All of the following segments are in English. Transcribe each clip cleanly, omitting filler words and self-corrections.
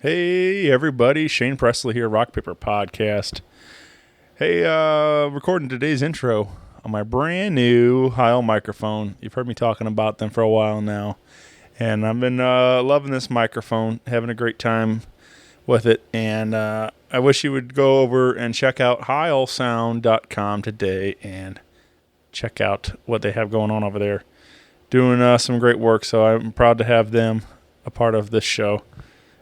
Hey everybody, Shane Presley here, Rock Paper Podcast. Hey, recording today's intro on my brand new Dahle microphone. You've heard me talking about them for a while now, and I've been loving this microphone, having a great time with it, and I wish you would go over and check out dahlsound.com today and check out what they have going on over there. Doing some great work, so I'm proud to have them a part of this show.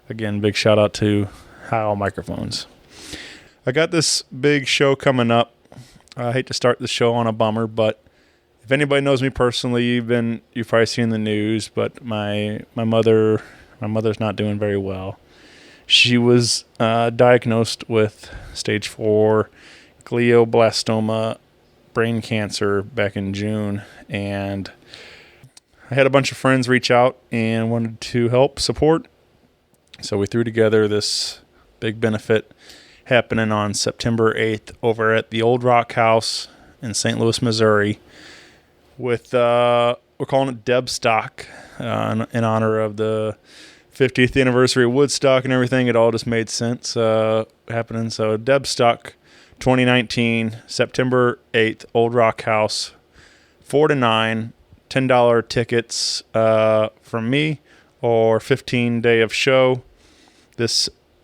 Again, big shout out to Dahle Microphones. I got this big show coming up. I hate to start the show on a bummer, but if anybody knows me personally, you've probably seen the news, but my mother's not doing very well. She was diagnosed with stage 4 glioblastoma brain cancer back in June, and I had a bunch of friends reach out and wanted to help support. So we threw together this big benefit happening on September 8th over at the Old Rock House in St. Louis, Missouri, with we're calling it Debstock in honor of the 50th anniversary of Woodstock and everything. It all just made sense happening. So Debstock 2019, September 8th, Old Rock House, 4 to 9, $10 tickets from me, or 15-day of show.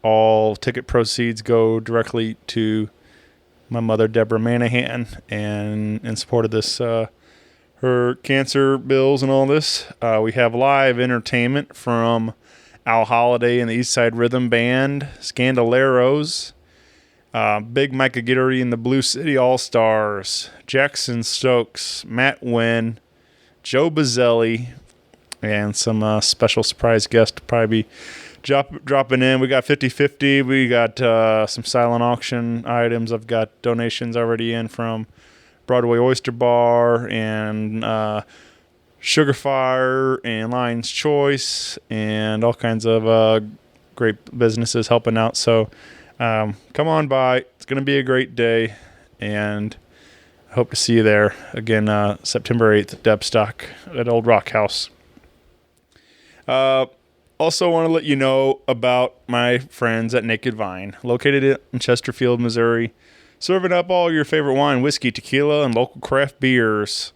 All ticket proceeds go directly to my mother, Deborah Manahan, and in support of this, her cancer bills and all this. We have live entertainment from Al Holiday and the East Side Rhythm Band, Scandaleros, Big Micah Gittery and the Blue City All-Stars, Jackson Stokes, Matt Wynn, Joe Bazzelli, and some special surprise guests to probably be dropping in. We got 50-50. We got some silent auction items. I've got donations already in from Broadway Oyster Bar and Sugar Fire and Lion's Choice and all kinds of great businesses helping out. So come on by. It's going to be a great day, and I hope to see you there. Again, September 8th, Debstock at Old Rock House. Also want to let you know about my friends at Naked Vine, located in Chesterfield, Missouri, serving up all your favorite wine, whiskey, tequila, and local craft beers.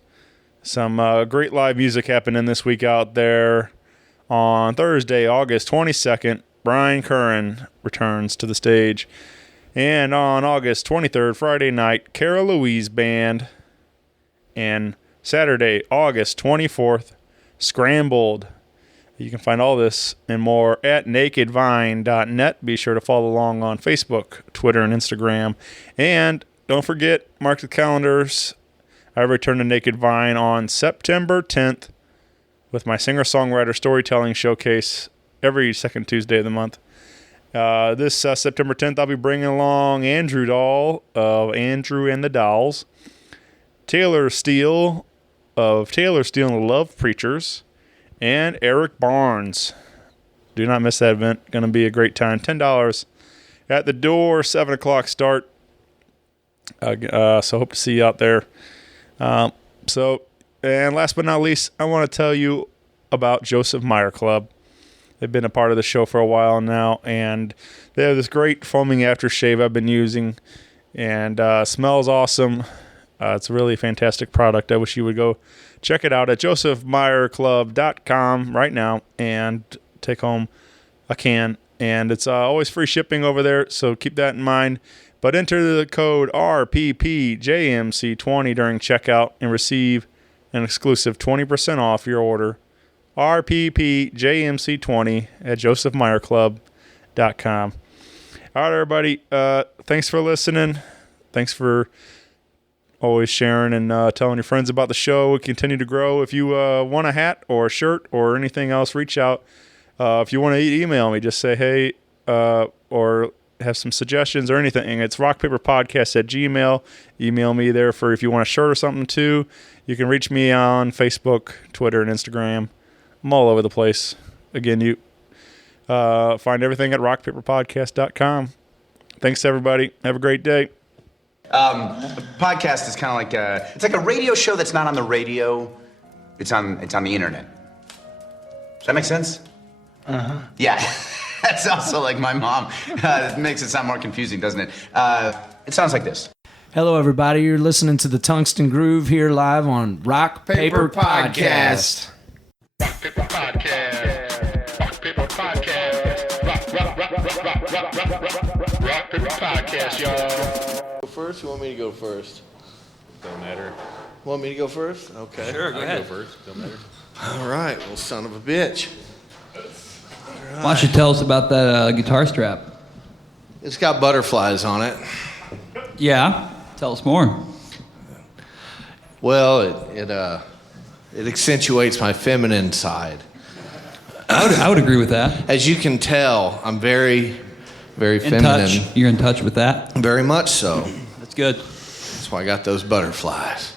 Some great live music happening this week out there. On Thursday, August 22nd, Brian Curran returns to the stage. And on August 23rd, Friday night, Cara Louise Band. And Saturday, August 24th, Scrambled. You can find all this and more at nakedvine.net. Be sure to follow along on Facebook, Twitter, and Instagram. And don't forget, mark the calendars. I return to Naked Vine on September 10th with my Singer Songwriter Storytelling Showcase every second Tuesday of the month. This September 10th, I'll be bringing along Andrew Dahle of Andrew and the Dahles, Taylor Steele of Taylor Steele and the Love Preachers, and Eric Barnes. Do not miss that event. Going to be a great time. $10 at the door, 7 o'clock start. So hope to see you out there. And last but not least, I want to tell you about Joseph Meyer Club. They've been a part of the show for a while now, and they have this great foaming aftershave I've been using, and smells awesome. It's a really fantastic product. I wish you would go check it out at josephmeyerclub.com right now and take home a can. And it's always free shipping over there, so keep that in mind. But enter the code RPPJMC20 during checkout and receive an exclusive 20% off your order. RPPJMC20 at josephmeyerclub.com. All right, everybody. Thanks for listening. Thanks for always sharing and telling your friends about the show. We continue to grow. If you want a hat or a shirt or anything else, reach out. If you want to email me, just say hey or have some suggestions or anything. It's rockpaperpodcast@gmail.com. Email me there for if you want a shirt or something too. You can reach me on Facebook, Twitter, and Instagram. I'm all over the place. Again, you find everything at rockpaperpodcast.com. Thanks, everybody. Have a great day. A podcast is kind of like it's like a radio show that's not on the radio. It's on the internet. Does that make sense? Uh-huh. Yeah. That's also like my mom. It makes it sound more confusing, doesn't it? It sounds like this. Hello, everybody. You're listening to the Tungsten Groove here live on Rock Paper Podcast. Rock Paper Podcast. Rock Paper Podcast. Rock Paper Podcast, y'all. Go first? You want me to go first? Don't matter. Want me to go first? Okay. Sure, go ahead. Go first. Don't matter. All right. Well, son of a bitch. Why don't you tell us about that guitar strap? It's got butterflies on it. Yeah, tell us more. Well, it accentuates my feminine side. I would agree with that. As you can tell, I'm very, very In feminine. touch. You're in touch with that. Very much so. That's good. That's why I got those butterflies.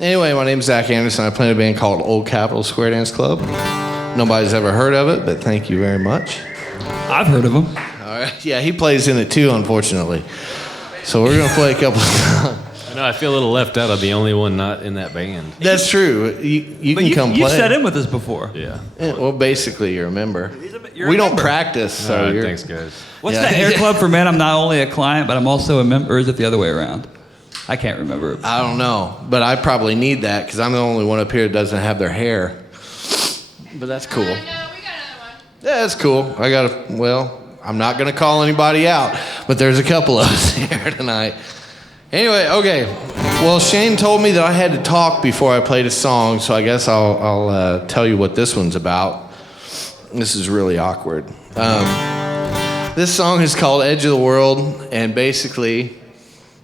Anyway, my name's Zach Anderson. I play in a band called Old Capitol Square Dance Club. Nobody's ever heard of it, but thank you very much. I've heard of them. All right. Yeah, he plays in it too, unfortunately. So we're going to play a couple of songs. I know, I feel a little left out. I'm the only one not in that band. That's true. You can come play. You've sat in with us before. Yeah. Well, basically, you're a member. You're We a don't member. practice, so you're... Thanks, guys. What's Yeah. that hair club for men? I'm not only a client, but I'm also a member. Or is it the other way around? I can't remember. I don't know, but I probably need that because I'm the only one up here that doesn't have their hair. But that's cool. No, we got another one. Yeah, that's cool. I'm not going to call anybody out, but there's a couple of us here tonight. Anyway, okay. Well, Shane told me that I had to talk before I played a song, so I guess I'll tell you what this one's about. This is really awkward. This song is called Edge of the World, and basically,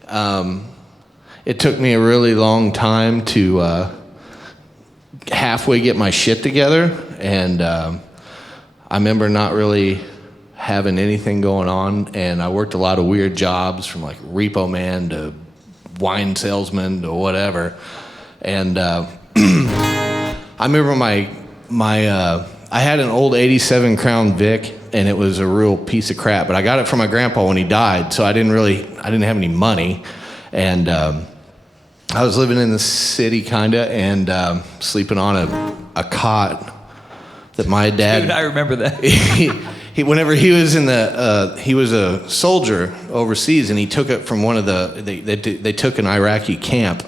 it took me a really long time to halfway get my shit together, and I remember not really having anything going on, and I worked a lot of weird jobs from like repo man to wine salesman to whatever, and I remember I had an old 87 Crown Vic, and it was a real piece of crap, but I got it from my grandpa when he died, so I didn't have any money, and I was living in the city kinda, and sleeping on a cot that my dad... Dude, I remember that. Whenever he was he was a soldier overseas, and he took it from one of they took an Iraqi camp,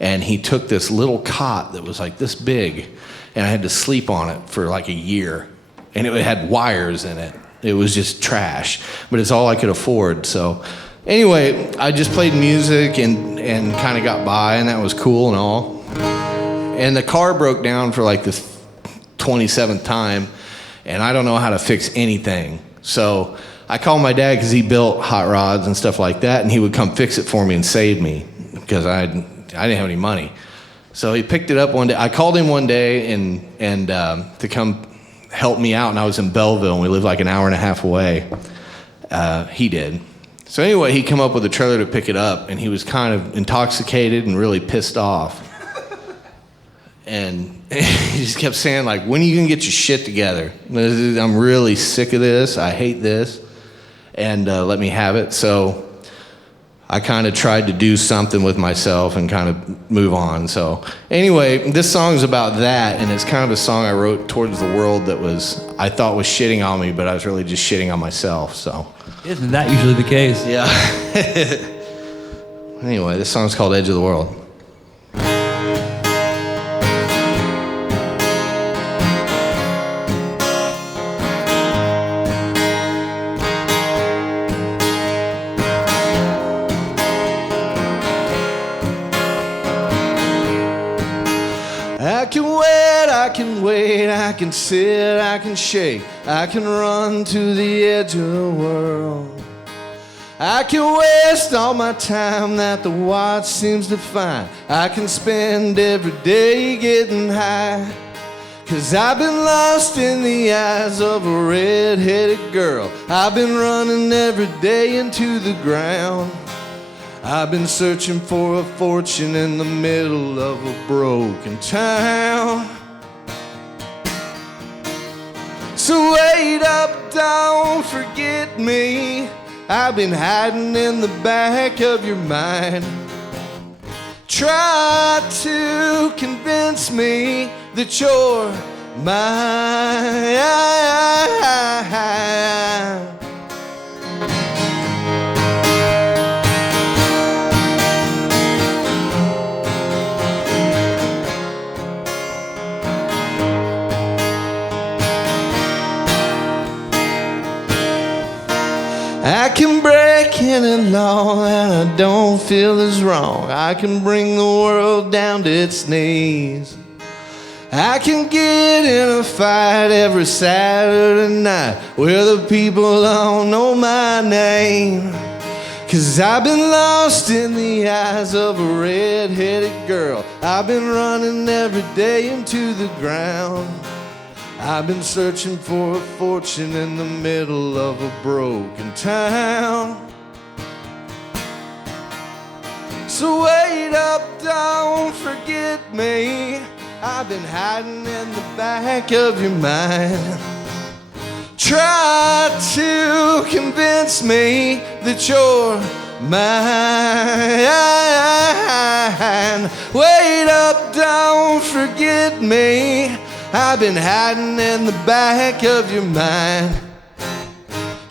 and he took this little cot that was like this big, and I had to sleep on it for like a year, and it had wires in it. It was just trash, but it's all I could afford. So anyway, I just played music and kind of got by, and that was cool and all. And the car broke down for like this 27th time, and I don't know how to fix anything. So I called my dad because he built hot rods and stuff like that, and he would come fix it for me and save me because I didn't have any money. So he picked it up one day. I called him one day and to come help me out, and I was in Belleville, and we lived like an hour and a half away. He did. So anyway, he come up with a trailer to pick it up, and he was kind of intoxicated and really pissed off. And he just kept saying, like, when are you going to get your shit together? I'm really sick of this. I hate this. And let me have it. So I kind of tried to do something with myself and kind of move on. So anyway, this song's about that, and it's kind of a song I wrote towards the world that I thought was shitting on me, but I was really just shitting on myself. So Isn't that usually the case? yeah. Anyway, this song's called Edge of the World. I can wait, I can sit, I can shake, I can run to the edge of the world. I can waste all my time that the watch seems to find. I can spend every day getting high, 'cause I've been lost in the eyes of a red-headed girl. I've been running every day into the ground. I've been searching for a fortune in the middle of a broken town. So wait up, don't forget me. I've been hiding in the back of your mind. Try to convince me that you're mine. I can break any law and I don't feel is wrong. I can bring the world down to its knees. I can get in a fight every Saturday night where the people don't know my name. 'Cause I've been lost in the eyes of a red-headed girl. I've been running every day into the ground. I've been searching for a fortune in the middle of a broken town. So wait up, don't forget me. I've been hiding in the back of your mind. Try to convince me that you're mine. Wait up, don't forget me. I've been hiding in the back of your mind.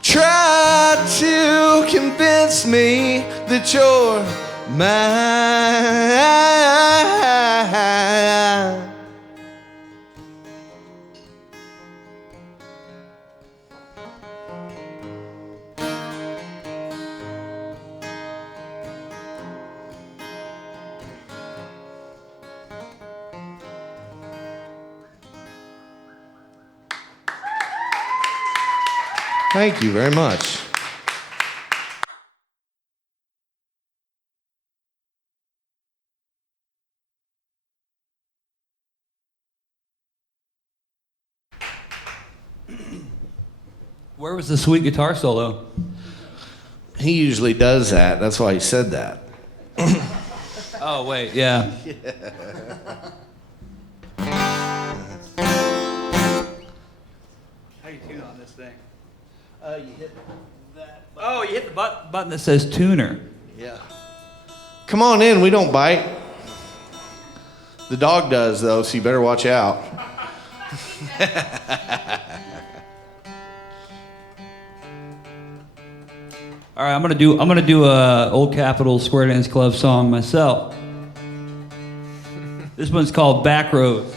Try to convince me that you're mine. Thank you very much. Where was the sweet guitar solo? He usually does that. That's why he said that. Oh, wait, yeah. How you tune on this thing? You hit that. Oh, you hit the button that says tuner. Yeah. Come on in. We don't bite. The dog does, though, so you better watch out. All right, I'm gonna do a Old Capitol Square Dance Club song myself. This one's called Back Roads.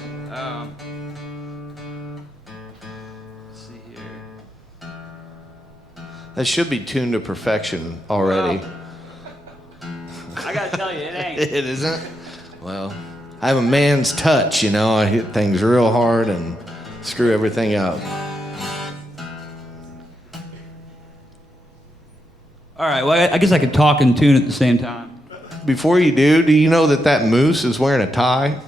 Let's see here. That should be tuned to perfection already. I gotta tell you, it ain't. It isn't? Well, I have a man's touch, you know. I hit things real hard and screw everything up. All right, well, I guess I could talk and tune at the same time. Before you do you know that that moose is wearing a tie?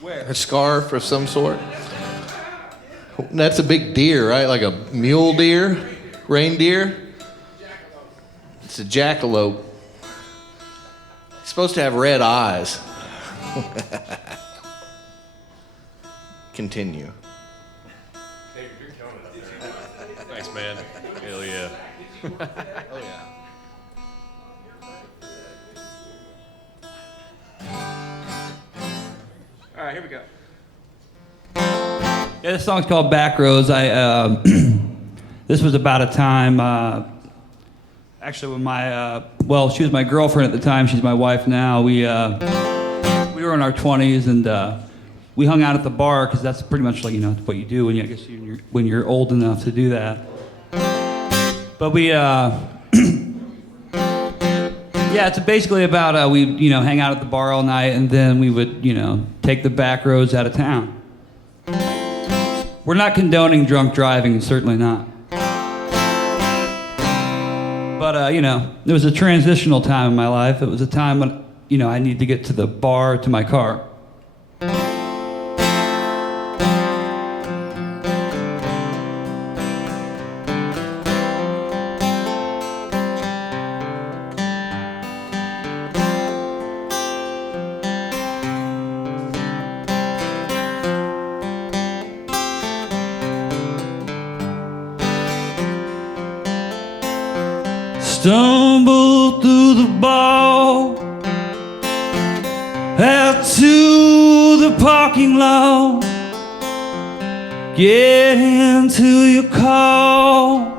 Where? A scarf of some sort? That's a big deer, right? Like a mule deer? Reindeer? It's a jackalope. It's supposed to have red eyes. Continue. Thanks, man. Hell yeah. Oh, yeah. All right, here we go. Yeah, this song's called Back Roads. This was about a time, actually when she was my girlfriend at the time, she's my wife now. We were in our 20s and we hung out at the bar because that's pretty much like, what you do when you're old enough to do that. But we, yeah, it's basically about we, hang out at the bar all night and then we would, take the back roads out of town. We're not condoning drunk driving, certainly not. But, it was a transitional time in my life. It was a time when, I needed to get to the bar, to my car. Stumble through the bar, out to the parking lot, get into your car,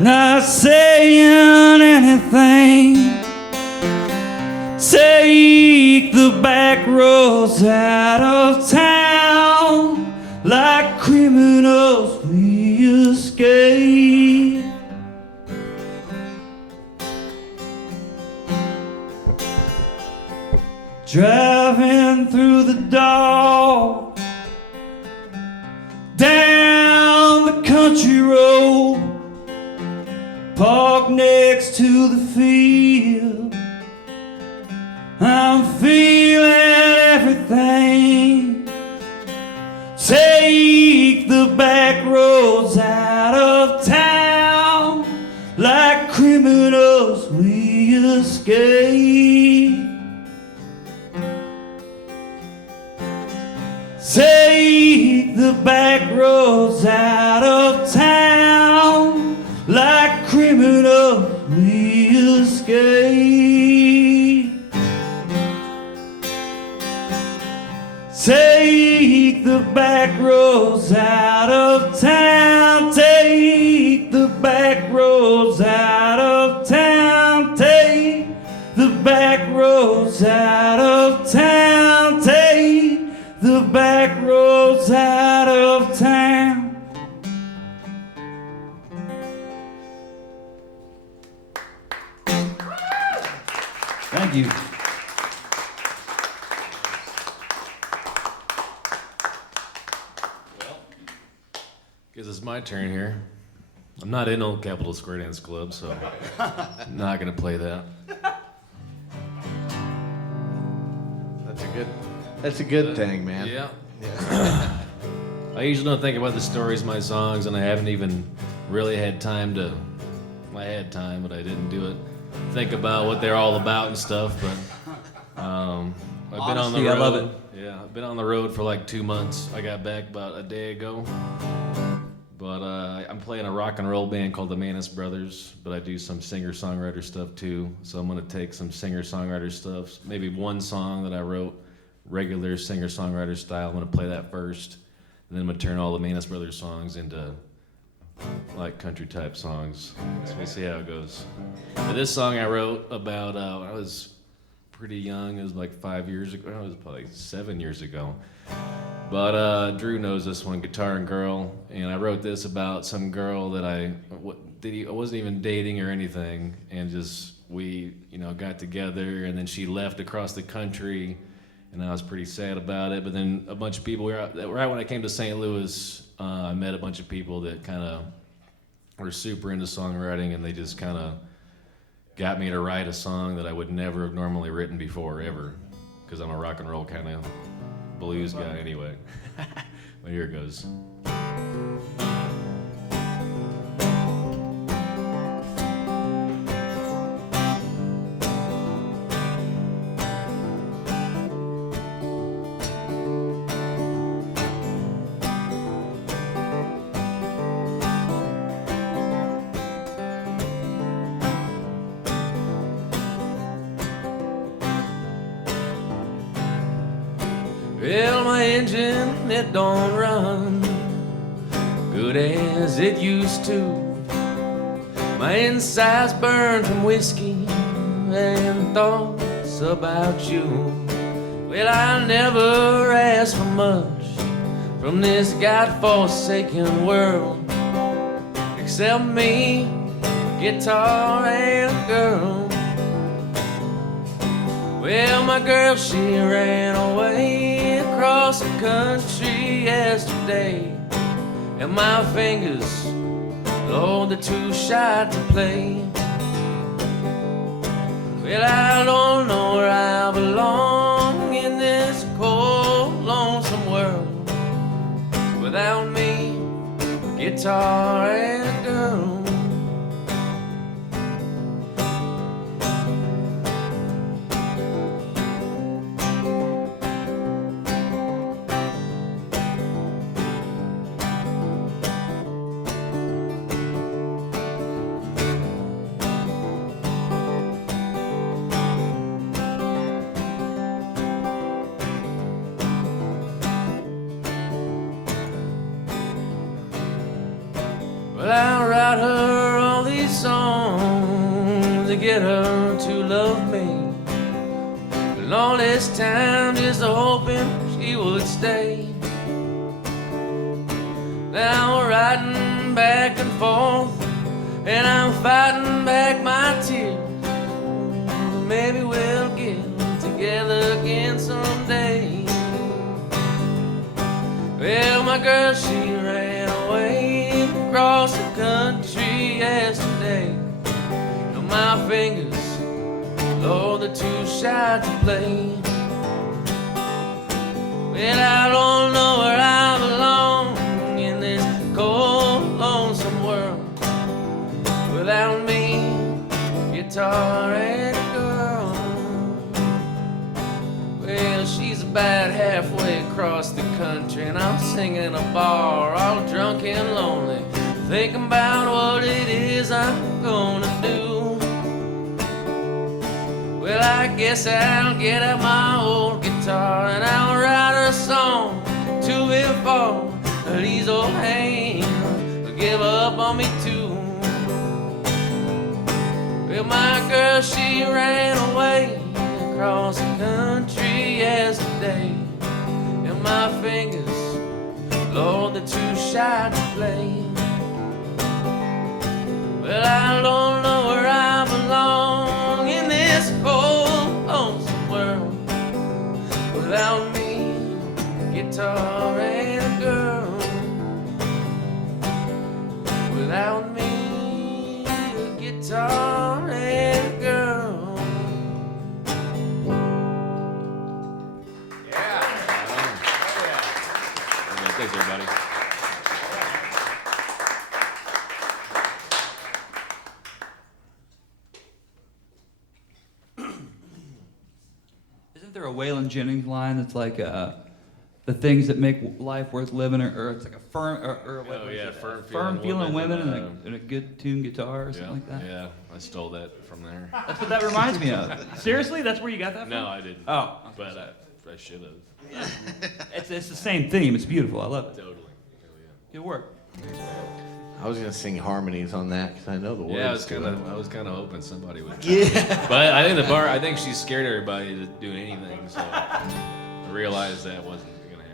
not saying anything, take the back roads out of town, like criminals we escape. Driving through the dark, down the country road, parked next to the field. I'm feeling everything. Take the back roads out of town. Like criminals we escape. Take the back roads out of town. Like criminals we escape. Take the back roads out of town. Take the back roads out of town. Take the back roads out of town. Take the back roads out of town. Thank you. Guess it's my turn here. I'm not in Old Capitol Square Dance Club, so I'm not gonna play that. That's a good thing, man. Yeah. I usually don't think about the stories of my songs, and I haven't even really had time to. I had time, but I didn't do it. Think about what they're all about and stuff. But I've been on the road. I love it. Yeah, I've been on the road for like 2 months. I got back about a day ago. But I'm playing a rock and roll band called the Maness Brothers, but I do some singer-songwriter stuff too. So I'm going to take some singer-songwriter stuff, maybe one song that I wrote, regular singer-songwriter style. I'm going to play that first, and then I'm going to turn all the Maness Brothers songs into like country-type songs. So we'll see how it goes. But this song I wrote about when I was pretty young. It was like 5 years ago. It was probably 7 years ago. But Drew knows this one, Guitar and Girl, and I wrote this about some girl that I wasn't even dating or anything, and just we got together, and then she left across the country, and I was pretty sad about it. But then a bunch of people right when I came to St. Louis, I met a bunch of people that kind of were super into songwriting, and they just kind of got me to write a song that I would never have normally written before ever, because I'm a rock and roll kind of blues guy anyway. But here it goes. Well, my engine, it don't run good as it used to. My insides burn from whiskey and thoughts about you. Well, I never asked for much from this God-forsaken world, except me, guitar, and a girl. Well, my girl, she ran away across the country yesterday, and my fingers, Lord, they're too shy to play. Well, I don't know where I belong in this cold, lonesome world without me, guitar, and girl. Well, I write her all these songs to get her to love me, and all this time just hoping she would stay. Now we're riding back and forth, and I'm fighting back my tears. Maybe we'll get together together again someday. Well, my girl, she ran away across the country yesterday. And my fingers, Lord, they're too shy to play. Well, I don't know where I belong in this cold, lonesome world without me, guitar and a girl. Well, she's about halfway across the country, and I'm singing in a bar, all drunk and lonely, thinking about what it is I'm gonna do. Well, I guess I'll get out my old guitar and I'll write her a song to before these old hands will give up on me too. Well, my girl, she ran away across the country yesterday. And my fingers, Lord, they're too shy to play. Well, I don't know where I belong in this cold, lonesome world without me, guitar and a girl. Without me, a guitar and a girl. Yeah. Thanks, everybody. Isn't there a Waylon Jennings line that's like the things that make life worth living, or it's like a firm, or what Oh is yeah, it? firm feeling women and, and a good tuned guitar or something like that. Yeah, I stole that from there. That's what that reminds me of. Seriously, that's where you got that from? No, I didn't. Oh, But I should have. it's the same theme. It's beautiful. I love it. Totally. Hell Good work. I was gonna sing harmonies on that because I know the words. yeah. to I was kind of hoping somebody would. Yeah. But I think I think she scared everybody to do anything, so I realized that wasn't gonna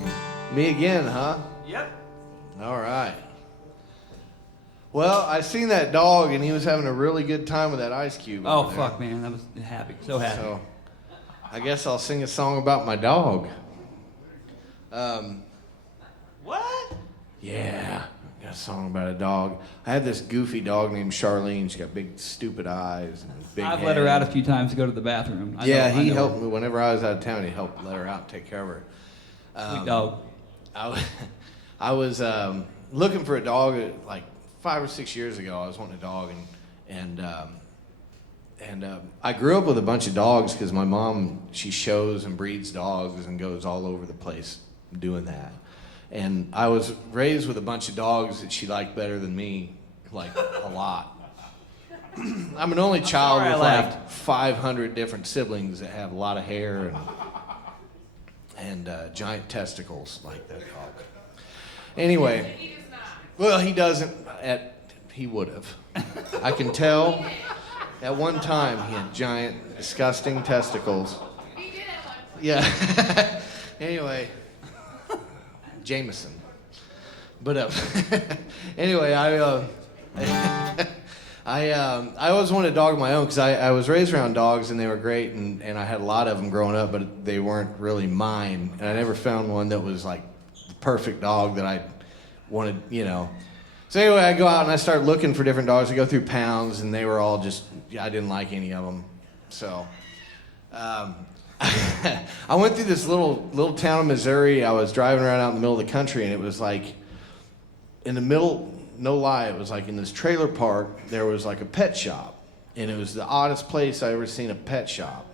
happen. Me again, huh? Yep. All right. Well, I seen that dog, and he was having a really good time with that ice cube. Oh, over there. fuck, man. That was happy. So happy. So, I guess I'll sing a song about my dog. What? Yeah, got a song about a dog. I had this goofy dog named Charlene. She got big, stupid eyes and a big I've head. let her out a few times to go to the bathroom. I He know helped her. me whenever I was out of town. He helped let her out, take care of her. Sweet dog. I was looking for a dog like 5 or 6 years ago. I was wanting a dog, and I grew up with a bunch of dogs because my mom, she shows and breeds dogs and goes all over the place doing that. And I was raised with a bunch of dogs that she liked better than me, like a lot. I'm an only child sorry with I laughed. like 500 different siblings that have a lot of hair and giant testicles like that dog. Anyway, well, he doesn't. He would have. I can tell. At one time, he had giant, disgusting testicles. Yeah. Anyway, Jameson. But anyway, I always wanted a dog of my own because I was raised around dogs and they were great and I had a lot of them growing up, but they weren't really mine. And I never found one that was like the perfect dog that I wanted, you know. So anyway, I go out and I start looking for different dogs. I go through pounds and they were all just, I didn't like any of them. So I went through this little town in Missouri. I was driving around out in the middle of the country, and it was like, in the middle, no lie, it was like in this trailer park, there was like a pet shop. And it was the oddest place I ever seen a pet shop.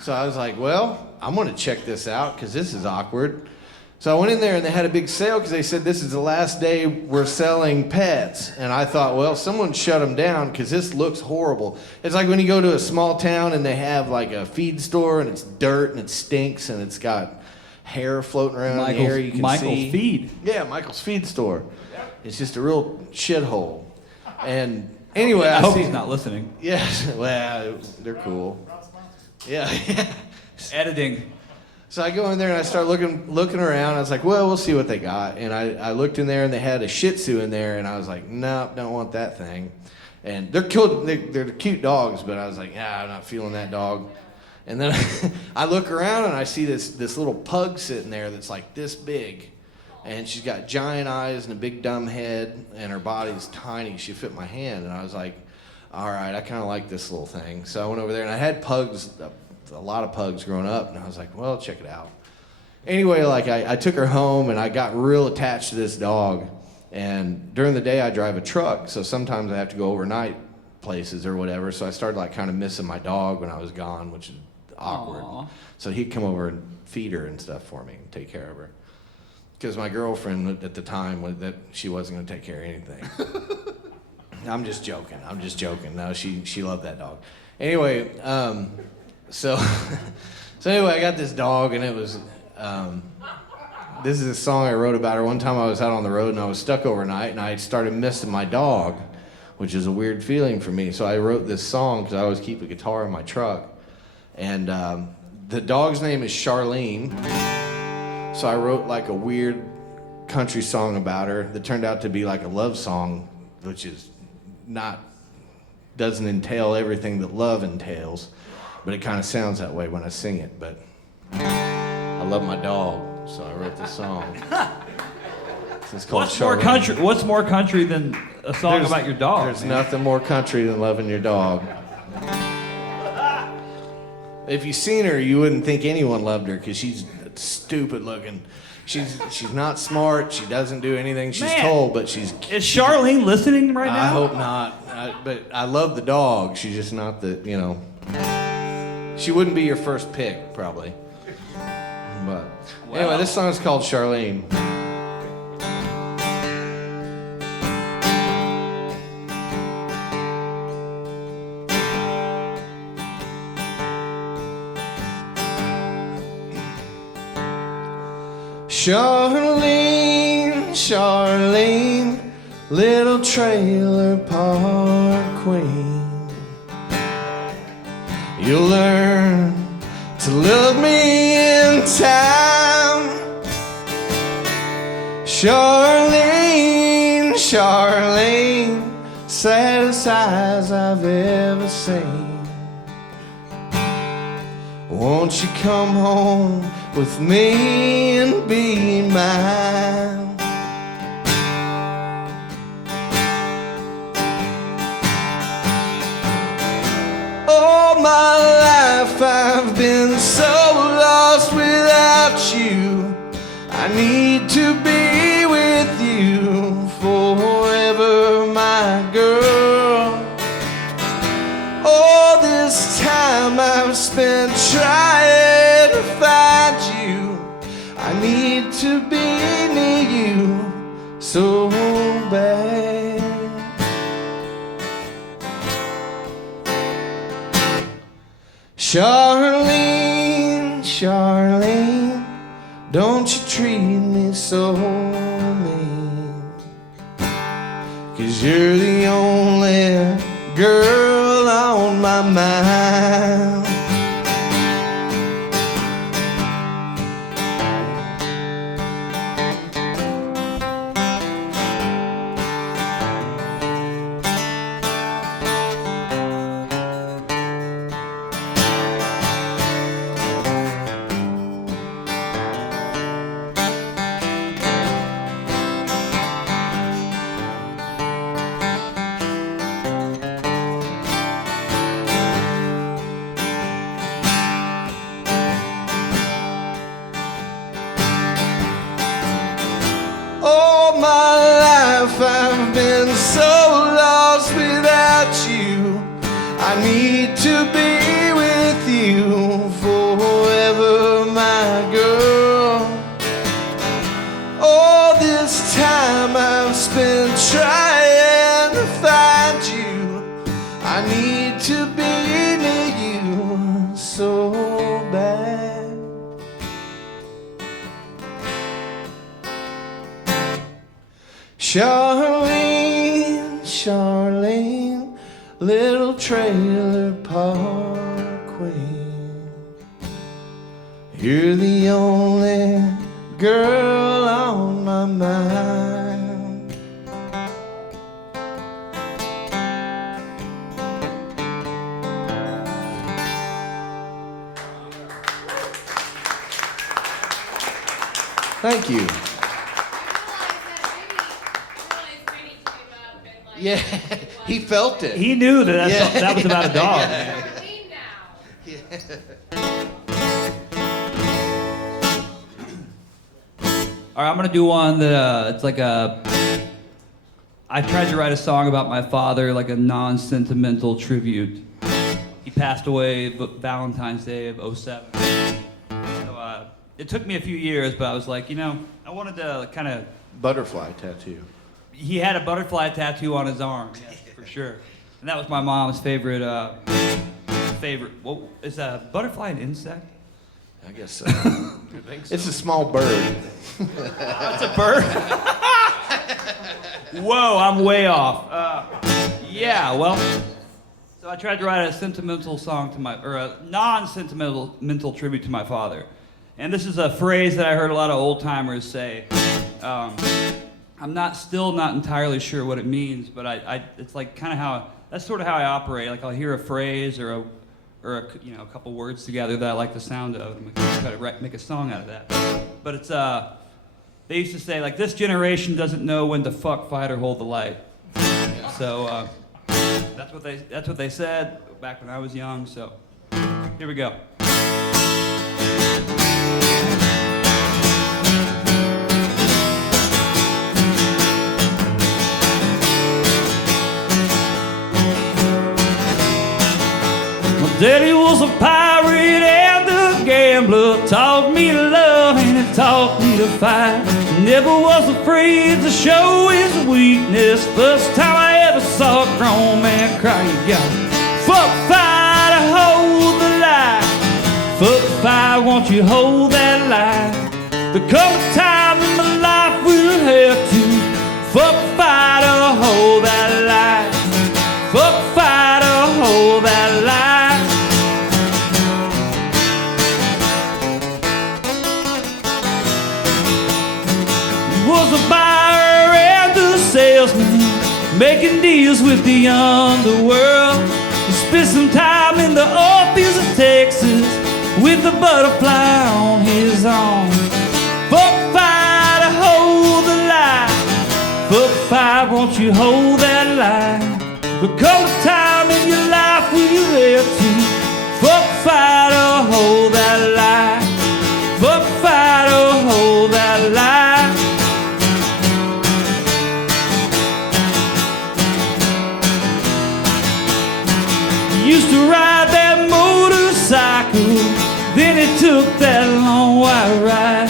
So I was like, well, I'm going to check this out because this is awkward. So I went in there, and they had a big sale because they said this is the last day we're selling pets. And I thought, well, someone shut them down because this looks horrible. It's like when you go to a small town and they have like a feed store and it's dirt and it stinks and it's got hair floating around in the air you can Michael's see. Feed. Yeah, Michael's Feed Store. It's just a real shithole. And anyway, I hope see, he's not listening. Yeah, well, they're cool. Yeah. Editing. So I go in there and I start looking around. I was like, well, we'll see what they got. And I looked in there and they had a Shih Tzu in there, and I was like, nope, don't want that thing. And they're cute dogs, but I was like, I'm not feeling that dog. And then I look around and I see this little pug sitting there that's like this big. And she's got giant eyes and a big dumb head, and her body's tiny. She fit my hand. And I was like, all right, I kind of like this little thing. So I went over there, and I had pugs, a lot of pugs growing up. And I was like, well, check it out. Anyway, like I took her home, and I got real attached to this dog. And during the day, I drive a truck, so sometimes I have to go overnight places or whatever. So I started like kind of missing my dog when I was gone, which is awkward. Aww. So he'd come over and feed her and stuff for me and take care of her. Because my girlfriend at the time was that she wasn't going to take care of anything. I'm just joking. No, she loved that dog. Anyway, so anyway, I got this dog, and it was. This is a song I wrote about her. One time I was out on the road and I was stuck overnight, and I started missing my dog, which is a weird feeling for me. So I wrote this song because I always keep a guitar in my truck. And the dog's name is Charlene. So I wrote like a weird country song about her that turned out to be like a love song, which is doesn't entail everything that love entails, but it kind of sounds that way when I sing it. But I love my dog, so I wrote this song. It's called Charlene. What's more country than a song about your dog? There's nothing more country than loving your dog. If you seen her, you wouldn't think anyone loved her because she's stupid looking. She's not smart. She doesn't do anything she's told, but she's... Is Charlene listening right now? I hope not. But I love the dog. She's just not the, She wouldn't be your first pick, probably. But anyway, this song is called Charlene. Charlene, Charlene, little trailer park queen. You'll learn to love me in time. Charlene, Charlene, saddest eyes I've ever seen. Won't you come home with me and be mine? All my life I've been so lost without you. I need to be with you forever, my girl. All this time I've spent trying to find you. I need to be near you so bad. Charlene, Charlene, don't you treat me so mean. 'Cause you're the only girl on my mind. I've been so lost without you. I need to be with you forever, my girl. All this time I've spent trying to find you. I need to be near you so bad. Charlene, Charlene, little trailer park queen. You're the only girl on my mind. Thank you. Yeah, he felt it. He knew that that was about a dog. All right, I'm gonna do one that it's like a. I tried to write a song about my father, like a non-sentimental tribute. He passed away Valentine's Day of '07. So it took me a few years, but I was like, I wanted to kind of. Butterfly tattoo. He had a butterfly tattoo on his arm, yes, for sure. And that was my mom's favorite. Well, is a butterfly an insect? I guess so. It's a small bird. It's a bird? Whoa, I'm way off. Yeah, well, so I tried to write a sentimental song or a non-sentimental tribute to my father. And this is a phrase that I heard a lot of old timers say. I'm still not entirely sure what it means, but it's like kind of that's sort of how I operate. Like I'll hear a phrase or a couple words together that I like the sound of, and I'm gonna try to make a song out of that. But it's they used to say like this generation doesn't know when to fuck, fight, or hold the light. So that's what they said back when I was young. So here we go. Daddy was a pirate and a gambler, taught me to love and he taught me to fight. Never was afraid to show his weakness. First time I ever saw a grown man cry, you got fuck, fight, hold the line. Fuck, fight, won't you hold that line? There comes a time in my life we'll have to fuck, fight, or hold that line. Fuck, fight, or hold that line. Was a buyer and a salesman, making deals with the underworld. He spent some time in the office of Texas with a butterfly on his arm. Fuck, fight, hold the line. Fuck, fight, won't you hold that line? There comes a time in your life when you have to fuck, fight, or hold that line. Fuck, fight, or hold that line. Used to ride that motorcycle, then he took that long white ride.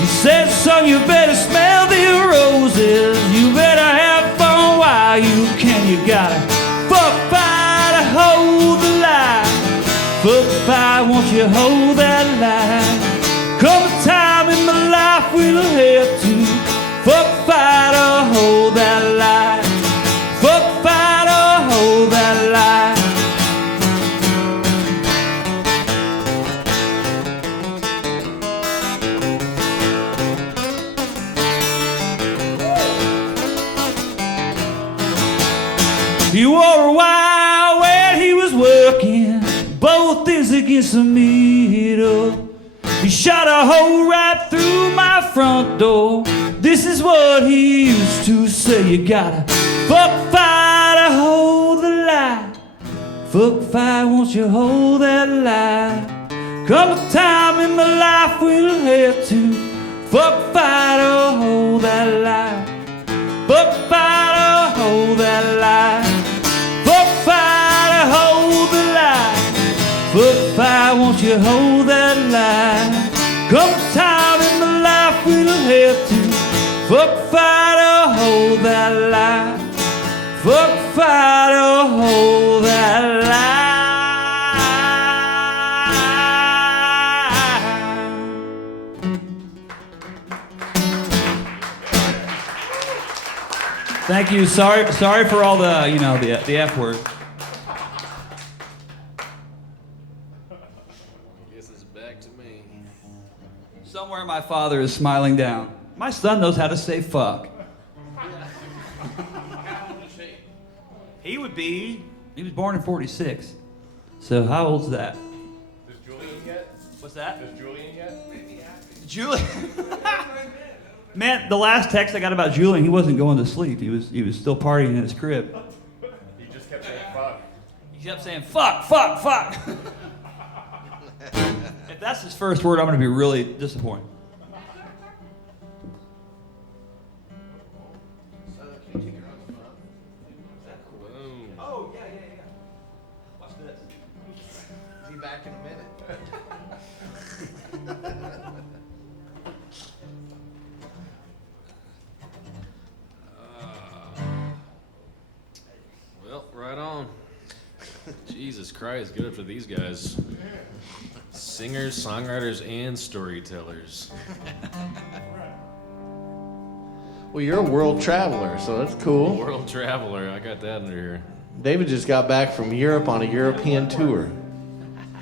He said, son, you better smell the roses, you better have fun while you can. You gotta fuck, fight, hold the line. Fuck, fight, won't you hold that line? Come a time in my life we'll have to fuck, fight, or hold that line. Fuck, fight, or hold that line. He wore a wire when he was working, both things against the middle. He shot a hole right through my front door. This is what he used to say. You gotta fuck, fight, or hold the line. Fuck, fight, won't you hold that line? Come a time in my life we'll have to fuck, fight, or hold that line. Fuck, fight, or hold that line. Fuck, fight, or hold the line. Fuck, fight, won't you hold that line? Come a time in my life we'll have to fuck, fight, or hold that line. Fuck, fight, or hold that line. Thank you. Sorry for all the the F word. Guess it's back to me. Somewhere my father is smiling down. My son knows how to say fuck. He was born in 46. So how old's that? Does Julian get? What's that? Does Julian get? Julian. Man, the last text I got about Julian, he wasn't going to sleep. He was still partying in his crib. He just kept saying fuck. He kept saying fuck, fuck, fuck. If that's his first word, I'm going to be really disappointed. Oh, yeah. Watch this. Be back in a minute. Well, right on. Jesus Christ, good for these guys. Singers, songwriters, and storytellers. Well, you're a world traveler, so that's cool. World traveler, I got that under here. David just got back from Europe on a European tour.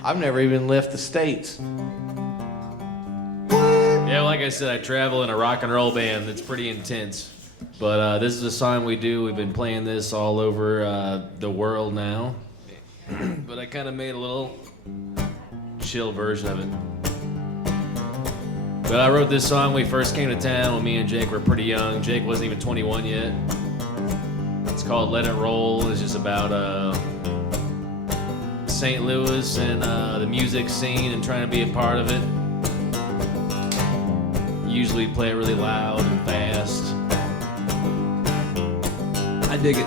I've never even left the States. Yeah, like I said, I travel in a rock and roll band that's pretty intense. But this is a song we do. We've been playing this all over the world now. But I kind of made a little chill version of it. But I wrote this song when we first came to town when me and Jake were pretty young. Jake wasn't even 21 yet. It's called Let It Roll. It's just about St. Louis and the music scene and trying to be a part of it. Usually play it really loud and fast. I dig it.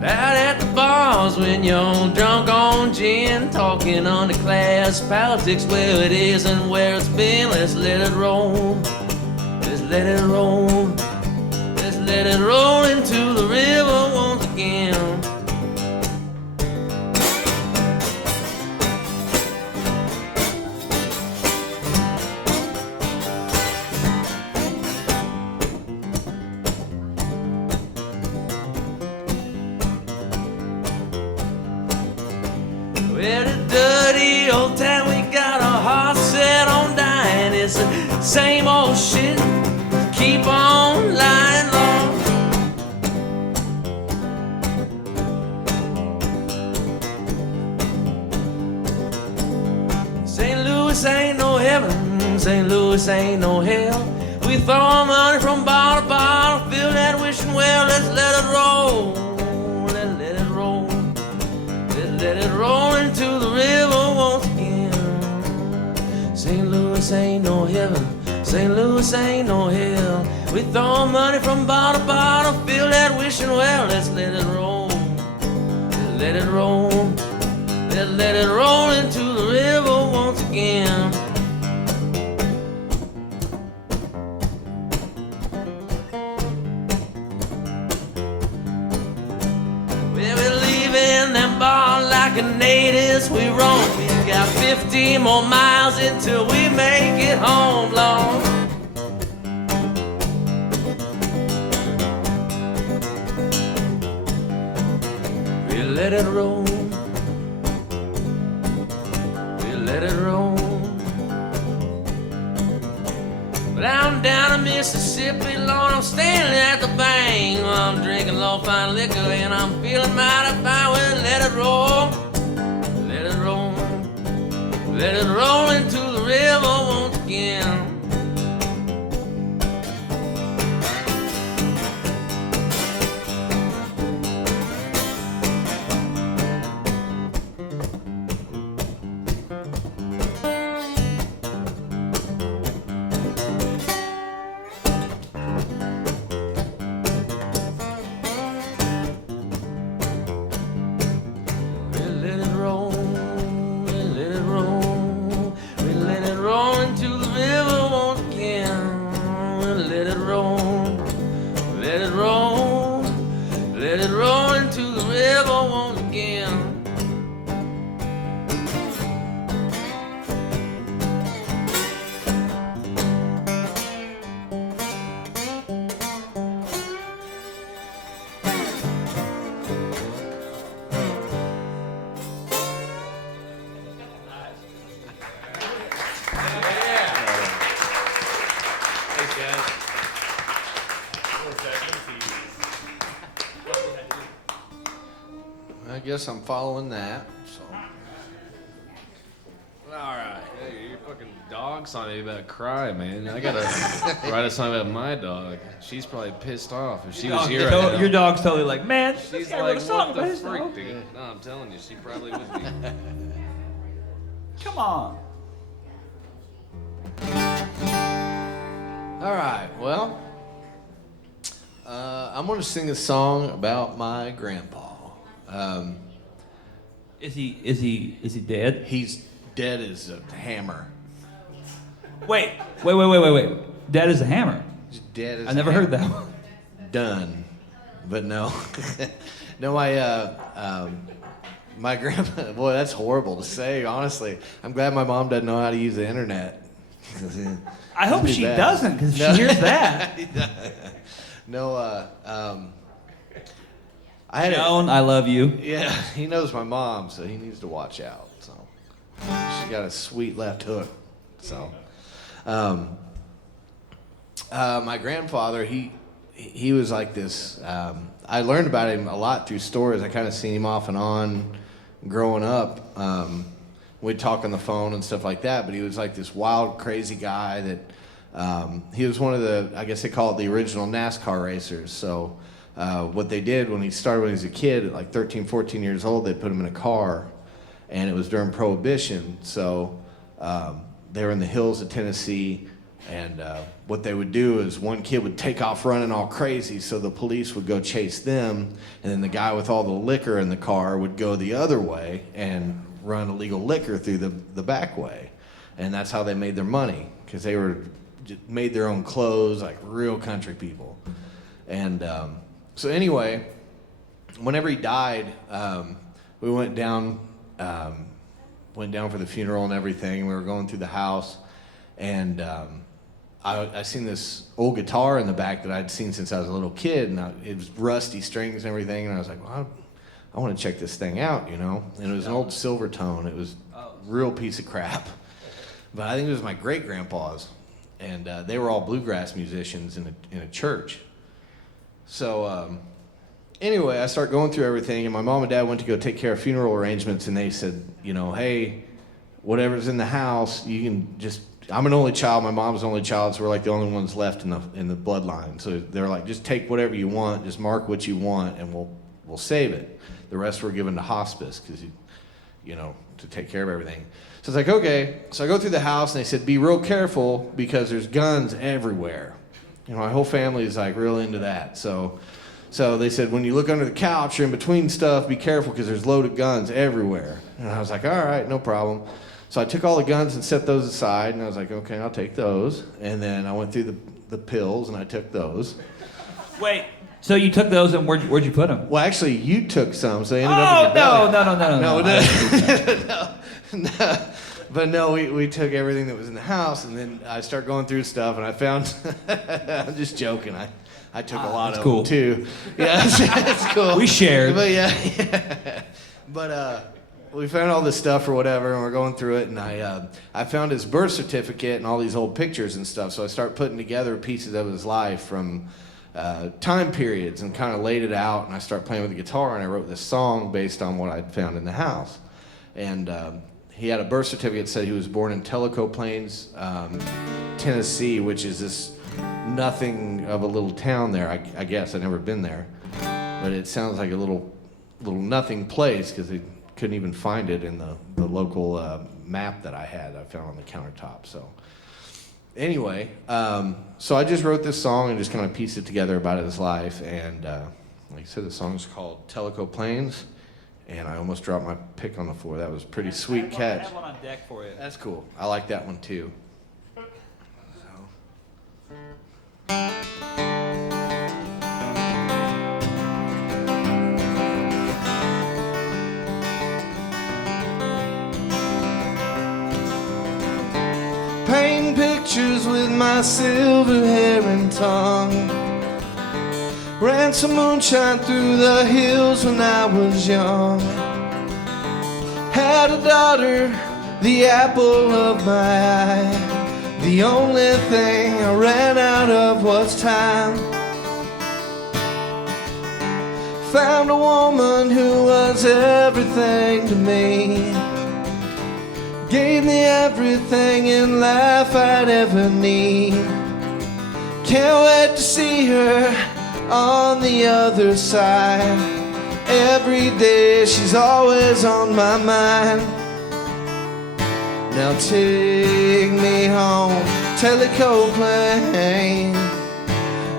Out at the bars when you're drunk on gin, talking on the class politics, where it is and where it's been. Let's let it roll. Let's let it roll. Let's let it roll into the river once again. Well, the dirty old town, we got our hearts set on dying. It's the same old shit, keep on lying low. St. Louis ain't no heaven, St. Louis ain't no hell. We throw our money from bottle to bottle, fill that wishing well. Let's let it roll, let's let it roll. Let it roll into the river once again. St. Louis ain't no heaven, St. Louis ain't no hell. We throw money from bottle to bottle, fill that wishing well. Let's let it roll, let it roll. Let's let it roll into the river once again. Bar like a natives we roam. We got 50 more miles until we make it home, Lord. We let it roll. We let it roll. But I'm down in Mississippi, Lord, I'm standing at the bank. I'm drinking low-fine liquor and I'm feeling mighty fine. Well, let it roll, let it roll. Let it roll into the river once again. I guess I'm following that. So, dog song made me about cry, man. I gotta write a song about my dog. She's probably pissed off if she was here right now. Your dog's totally like, man, She's guy like, wrote a song what about the his freak, dog." dude? No, I'm telling you, she probably would be. Come on. All right, well, I'm going to sing a song about my grandpa. Is he dead? He's dead as a hammer. Wait. Dead as a hammer. He's dead as I never heard that one. Done. But no. No, my grandpa, boy, that's horrible to say, honestly. I'm glad my mom doesn't know how to use the internet. I hope she doesn't, because if she hears that. No, I had Joan, I love you. Yeah, he knows my mom, so he needs to watch out. So she's got a sweet left hook. So, my grandfather, he was like this. I learned about him a lot through stories. I kind of seen him off and on growing up. We'd talk on the phone and stuff like that. But he was like this wild, crazy guy that he was one of the, I guess they call it the original NASCAR racers. So. What they did when he started when he was a kid, at like 13, 14 years old, they put him in a car, and it was during Prohibition. So they were in the hills of Tennessee, and what they would do is one kid would take off running all crazy, so the police would go chase them, and then the guy with all the liquor in the car would go the other way and run illegal liquor through the back way. And that's how they made their money, because they made their own clothes, like real country people. And so anyway, whenever he died, we went down for the funeral and everything. We were going through the house, and I seen this old guitar in the back that I'd seen since I was a little kid, and it was rusty strings and everything. And I was like, well, I want to check this thing out, you know. And it was an old Silvertone. It was a real piece of crap, but I think it was my great grandpa's, and they were all bluegrass musicians in a church. So anyway, I start going through everything, and my mom and dad went to go take care of funeral arrangements, and they said, you know, hey, whatever's in the house, you can just, I'm an only child, my mom's an only child, so we're like the only ones left in the bloodline. So they're like, just take whatever you want, just mark what you want, and we'll save it. The rest were given to hospice, because, you know, to take care of everything. So it's like, okay. So I go through the house, and they said, be real careful, because there's guns everywhere. You know, my whole family is like real into that. So they said, when you look under the couch or in between stuff, be careful because there's loaded guns everywhere. And I was like, all right, no problem. So I took all the guns and set those aside, and I was like, okay, I'll take those. And then I went through the pills, and I took those. Wait, so you took those, and where'd you put them? Well, actually, you took some, so they ended up in your belly. No. But no, we took everything that was in the house, and then I started going through stuff, and I found, I'm just joking, I took a lot of them too. Yeah, it's cool. We shared. But yeah. But we found all this stuff or whatever, and we're going through it, and I found his birth certificate and all these old pictures and stuff, so I started putting together pieces of his life from time periods and kind of laid it out, and I started playing with the guitar, and I wrote this song based on what I'd found in the house. And he had a birth certificate that said he was born in Tellico Plains, Tennessee, which is this nothing of a little town there. I guess I've never been there, but it sounds like a little nothing place because they couldn't even find it in the local map that I found on the countertop. So anyway, so I just wrote this song and just kind of pieced it together about his life. And like I said, the song's called Tellico Plains. And I almost dropped my pick on the floor. That was a pretty sweet catch. I have one on deck for you. That's cool. I like that one too. Paint pictures with my silver hair and tongue. Ran some moonshine through the hills when I was young. Had a daughter, the apple of my eye. The only thing I ran out of was time. Found a woman who was everything to me. Gave me everything in life I'd ever need. Can't wait to see her on the other side. Every day she's always on my mind. Now take me home, Tellico Plain.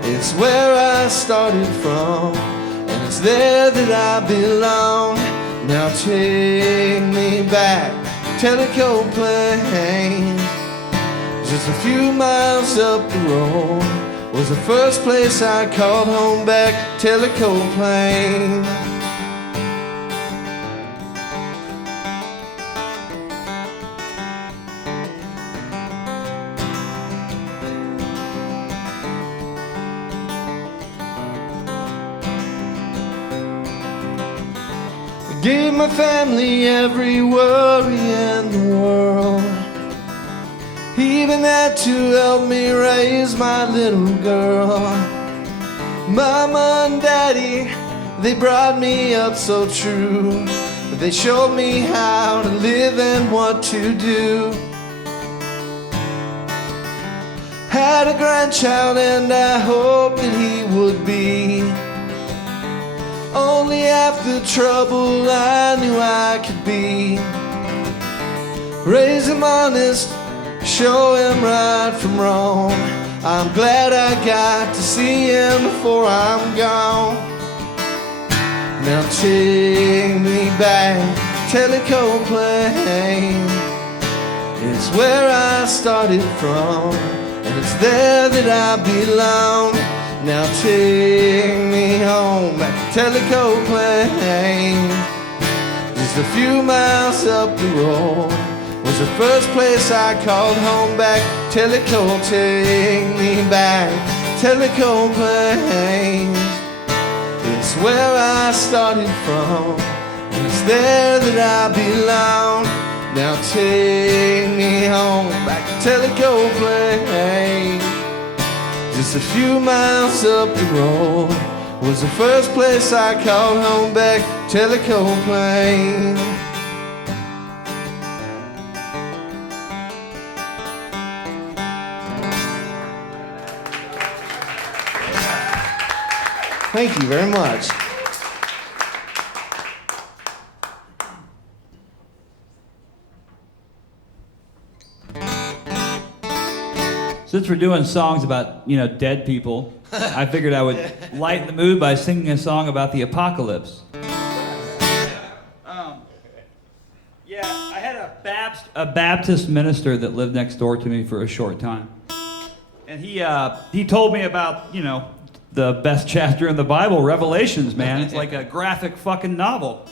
It's where I started from, and it's there that I belong. Now take me back, Tellico Plain. Just a few miles up the road was the first place I called home, back Tellico Plain. Gave my family every worry in the world. Even had to help me raise my little girl. Mama and Daddy, they brought me up so true. They showed me how to live and what to do. Had a grandchild and I hoped that he would be. Only after trouble I knew I could be. Raise him honest, show him right from wrong. I'm glad I got to see him before I'm gone. Now take me back, Tellico Plain. It's where I started from, and it's there that I belong. Now take me home, back to Tellico Plain. Just a few miles up the road was the first place I called home, back Tellico. Take me back, Tellico Plain. It's where I started from, and it's there that I belong. Now take me home, back to Tellico Plain. Just a few miles up the road was the first place I called home, back Tellico Plain. Thank you very much. Since we're doing songs about, dead people, I figured I would lighten the mood by singing a song about the apocalypse. I had a Baptist minister that lived next door to me for a short time. And he told me about, the best chapter in the Bible, Revelations, man. It's like a graphic fucking novel.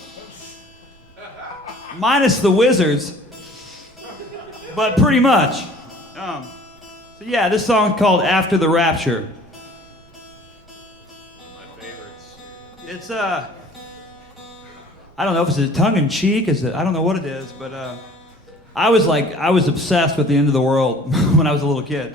Minus the wizards, but pretty much. So yeah, this song's called After the Rapture. My favorites. It's I don't know if it's a tongue-in-cheek, I don't know what it is, but I was obsessed with the end of the world when I was a little kid.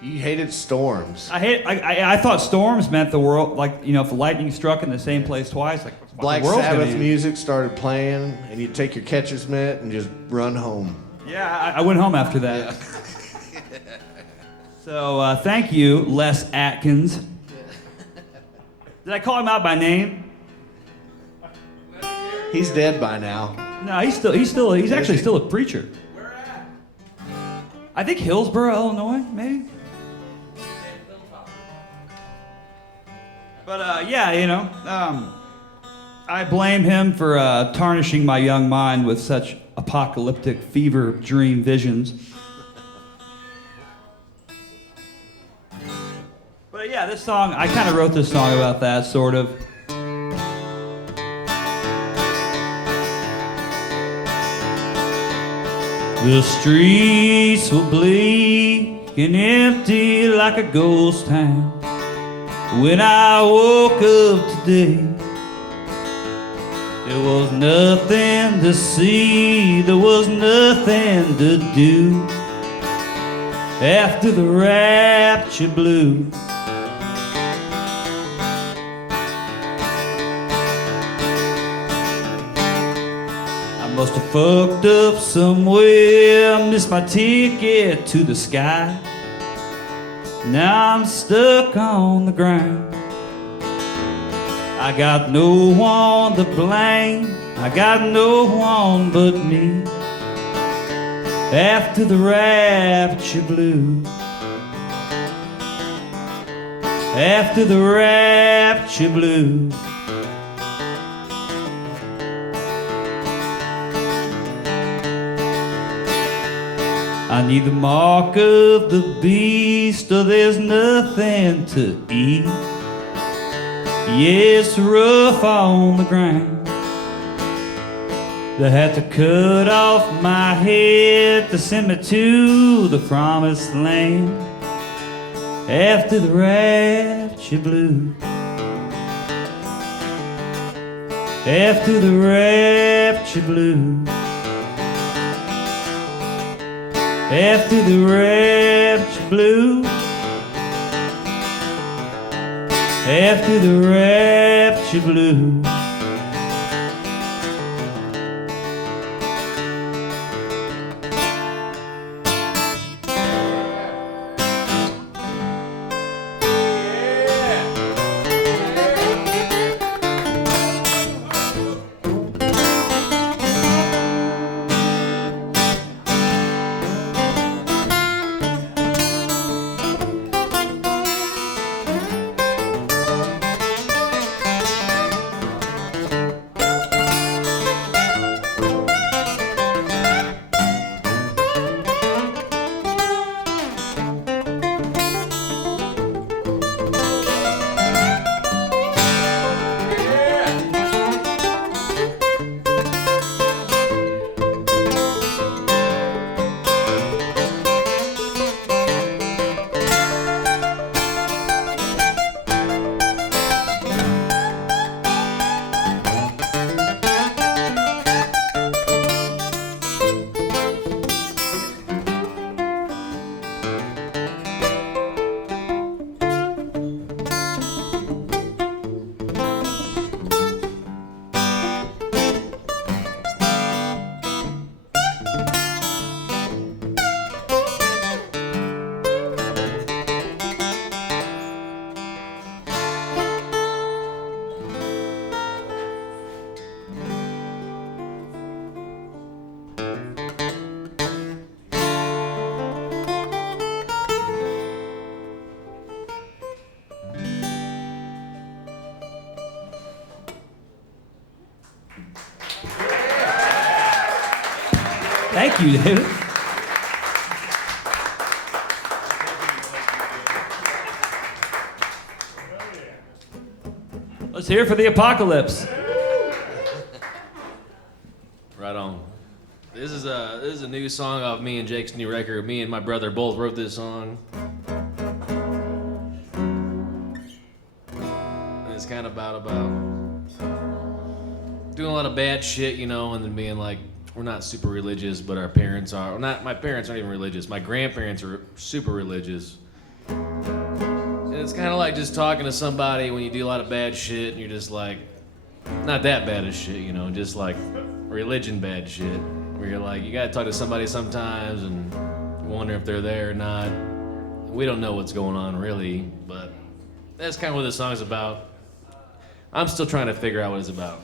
You hated storms. I thought storms meant the world, if the lightning struck in the same place twice, Black Sabbath music started playing, and you'd take your catcher's mitt and just run home. Yeah, I went home after that. Yeah. So thank you, Les Atkins. Did I call him out by name? He's dead by now. No, he's actually still a preacher. Where at? I think Hillsboro, Illinois, maybe. But I blame him for tarnishing my young mind with such apocalyptic fever dream visions. But yeah, this song, I kind of wrote this song about that, sort of. The streets were bleak and empty like a ghost town. When I woke up today, there was nothing to see, there was nothing to do. After the rapture blew, I'm Must have fucked up somewhere, missed my ticket to the sky. Now I'm stuck on the ground. I got no one to blame, I got no one but me. After the rapture blues, after the rapture blues. I need the mark of the beast, or there's nothing to eat. Yes, rough on the ground. They had to cut off my head to send me to the promised land. After the rapture blues, after the rapture blues, after the rapture blues, after the rapture blues. Thank you, David. Let's hear it for the apocalypse. Right on. This is a new song off me and Jake's new record. Me and my brother both wrote this song. And it's kind of about doing a lot of bad shit, you know, and then being like, we're not super religious, but our parents are. Well, not my parents aren't even religious. My grandparents are super religious. And it's kind of like just talking to somebody when you do a lot of bad shit, and you're just like, not that bad of shit, you know, just like religion bad shit. Where you're like, you gotta talk to somebody sometimes and you wonder if they're there or not. We don't know what's going on really, but that's kind of what this song's about. I'm still trying to figure out what it's about.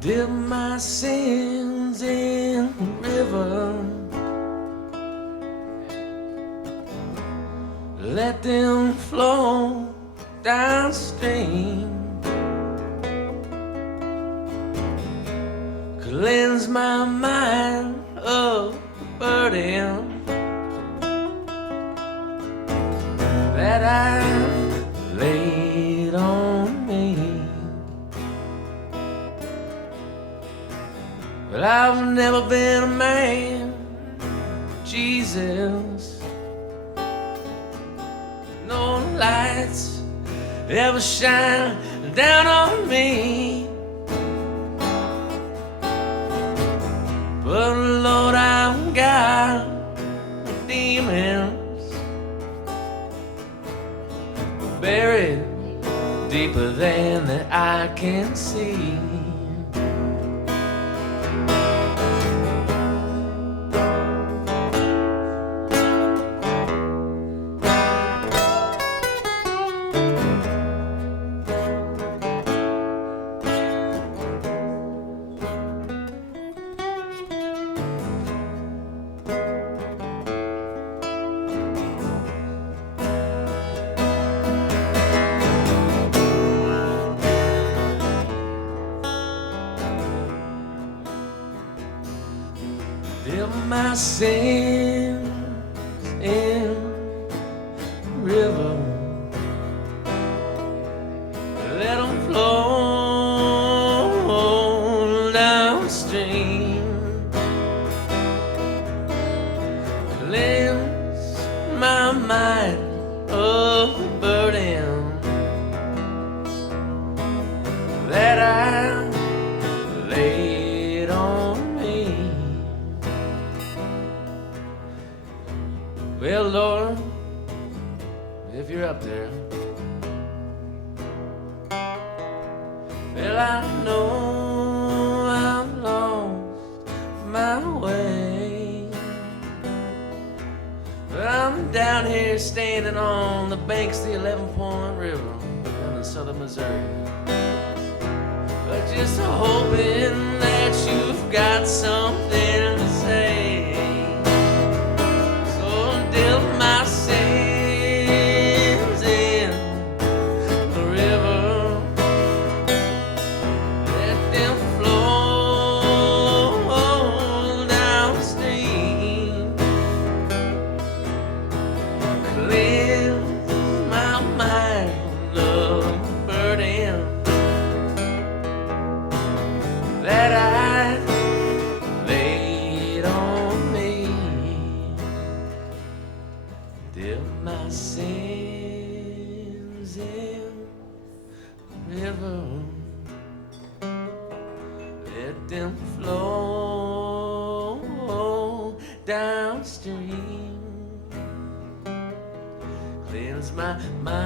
Dip my sins in the river, let them flow downstream, cleanse my mind of burden that I laid on me. But I've never been a man, Jesus. No lights ever shine down on me. But Lord, I've got demons buried deeper than the eye can see. My sins in the river, let them flow downstream, cleanse my mind of the burden that I laid on me. Well, Lord, if you're up there, well, I know I've lost my way, but I'm down here standing on the banks of the 11-Point River down in southern Missouri, but just hoping that you've got something to say. My sins in the river, let them flow downstream, cleanse my mind of the burden that I laid on me. My sins in the river, let them flow downstream, cleanse my mind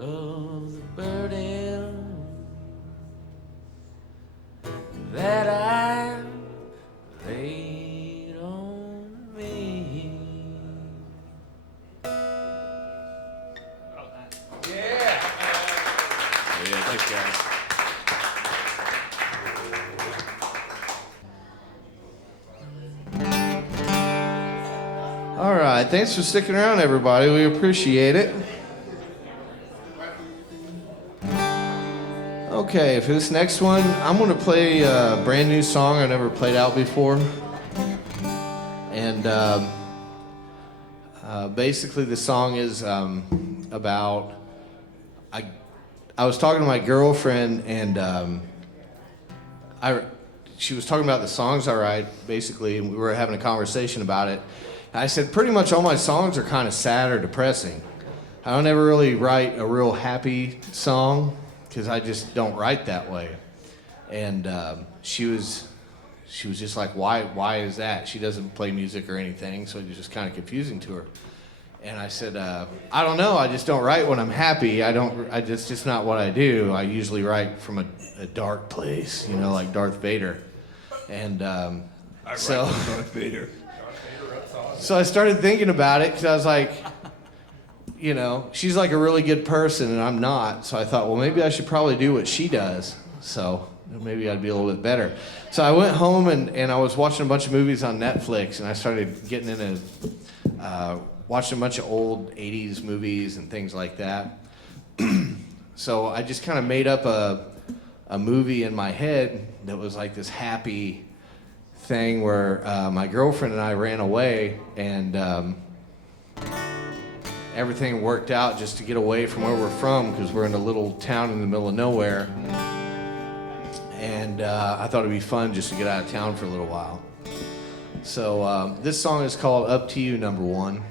of the burden that I laid on me. Yeah, thanks, guys. All right, thanks for sticking around, everybody. We appreciate it. Okay, for this next one, I'm going to play a brand new song I never played out before. And basically the song is about... I was talking to my girlfriend, and she was talking about the songs I write, basically, and we were having a conversation about it. And I said, pretty much all my songs are kind of sad or depressing. I don't ever really write a real happy song, because I just don't write that way. And she was just like, why is that? She doesn't play music or anything, so it was just kind of confusing to her. And I said, I don't know, I just don't write when I'm happy. It's just not what I do. I usually write from a dark place, like Darth Vader. And so Darth Vader. So I started thinking about it, because I was like, she's like a really good person and I'm not. So I thought, well, maybe I should probably do what she does. So maybe I'd be a little bit better. So I went home and I was watching a bunch of movies on Netflix, and I started getting into watching a bunch of old 80s movies and things like that. So I just kind of made up a movie in my head that was like this happy thing where my girlfriend and I ran away, and everything worked out just to get away from where we're from, because we're in a little town in the middle of nowhere. and I thought it'd be fun just to get out of town for a little while. So this song is called Up to You, number 1.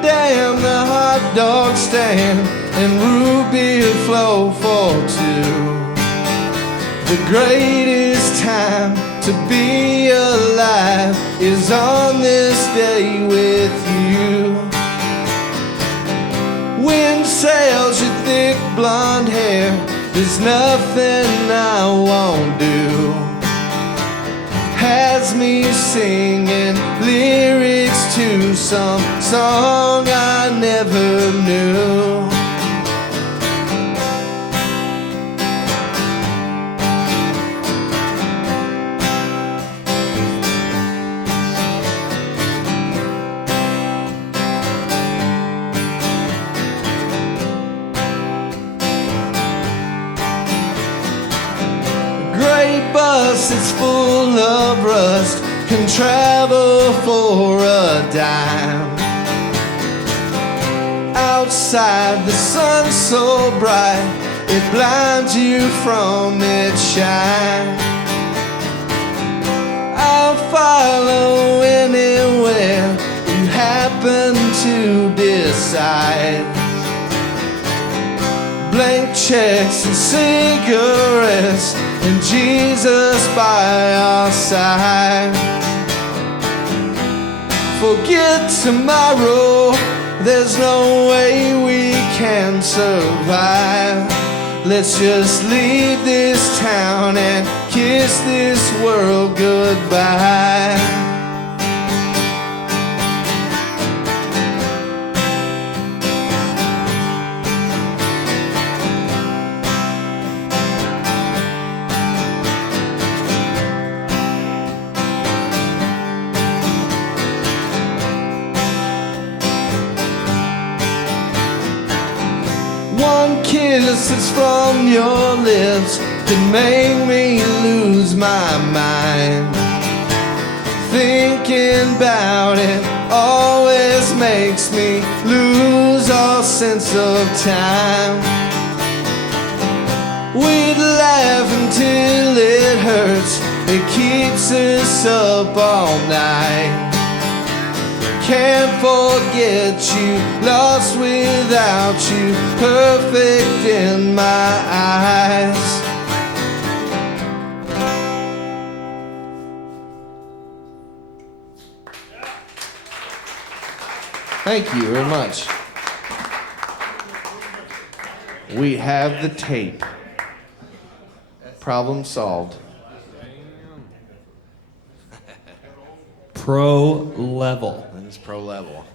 Damn the hot dog stand and root beer flow for 2. The greatest time to be alive is on this day with you. Wind sails your thick blonde hair, there's nothing I won't do. Has me singing lyrics to some song I never knew. Great bus, it's full of rust, can travel for a dime. Outside the sun's so bright, it blinds you from its shine. I'll follow anywhere you happen to decide. Blank checks and cigarettes and Jesus by our side. Forget tomorrow, there's no way we can survive. Let's just leave this town and kiss this world goodbye. One kiss that's from your lips can make me lose my mind. Thinking about it always makes me lose all sense of time. We'd laugh until it hurts, it keeps us up all night. Can't forget you, lost without you, perfect in my eyes. Thank you very much. We have the tape. Problem solved. Pro level. It's pro level.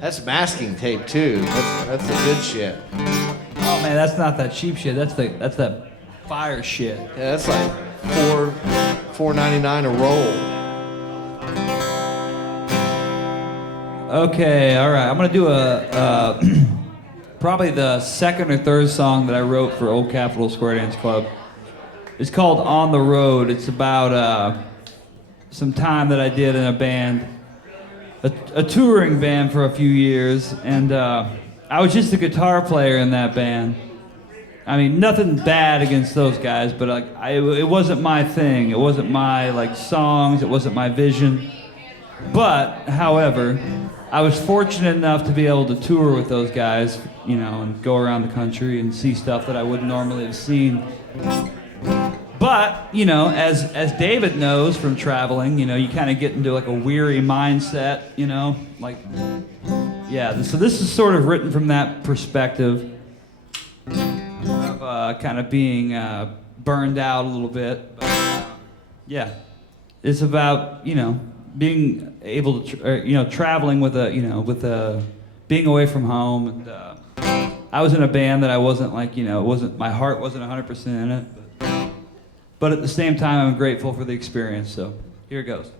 That's masking tape too. That's the good shit. Oh man, that's not that cheap shit. That's that fire shit. Yeah, that's like $4.99 a roll. Okay, all right. I'm gonna do a probably the second or third song that I wrote for Old Capitol Square Dance Club. It's called On the Road. It's about some time that I did in a band, a touring band for a few years, and I was just a guitar player in that band. I mean, nothing bad against those guys, but it wasn't my thing. It wasn't my songs. It wasn't my vision. But, however, I was fortunate enough to be able to tour with those guys, and go around the country and see stuff that I wouldn't normally have seen. But, as David knows from traveling, you kind of get into a weary mindset, so this is sort of written from that perspective of kind of being burned out a little bit. But, it's about, being able to, traveling with being away from home. And I was in a band that I wasn't my heart wasn't 100% in it. But at the same time, I'm grateful for the experience, so here it goes.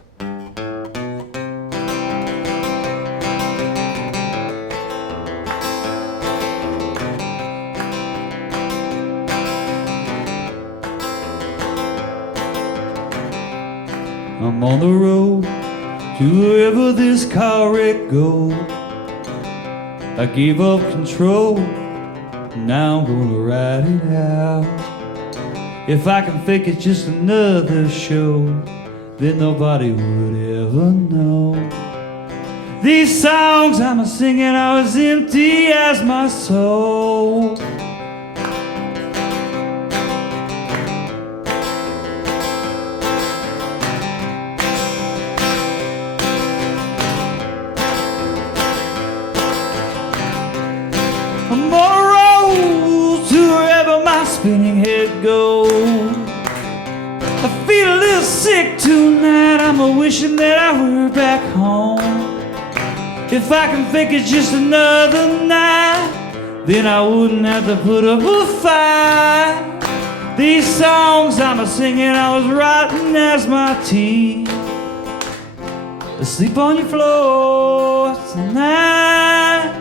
I'm on the road to wherever this car wreck goes. I gave up control, now I'm gonna ride it out. If I can fake it just another show, then nobody would ever know. These songs I'm a-singing are as empty as my soul. I'm on a road to wherever my spinning head goes. I feel a little sick tonight, I'm a-wishing that I were back home. If I can fake it just another night, then I wouldn't have to put up a fight. These songs I'm a-singing, I was rotten as my teeth. Asleep on your floor tonight,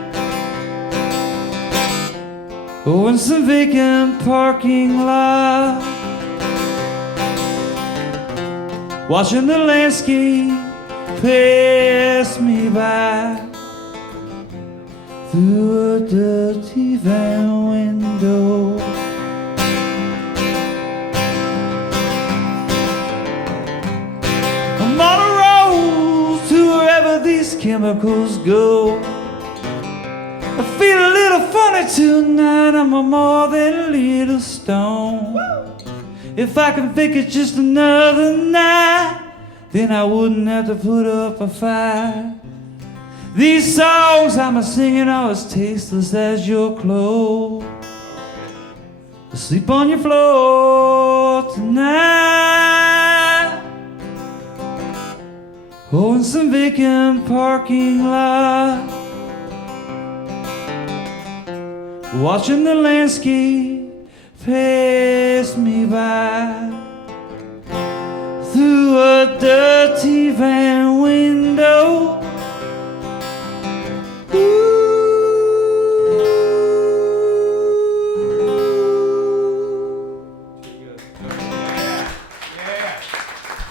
or in some vacant parking lot, watching the landscape pass me by through a dirty van window. I'm on a road to wherever these chemicals go. I feel a little funny tonight, I'm a more than a little stone. If I can fake it just another night, then I wouldn't have to put up a fight. These songs I'm a-singing are as tasteless as your clothes. Asleep on your floor tonight, or in some vacant parking lot, watching the landscape pass me by through a dirty van window.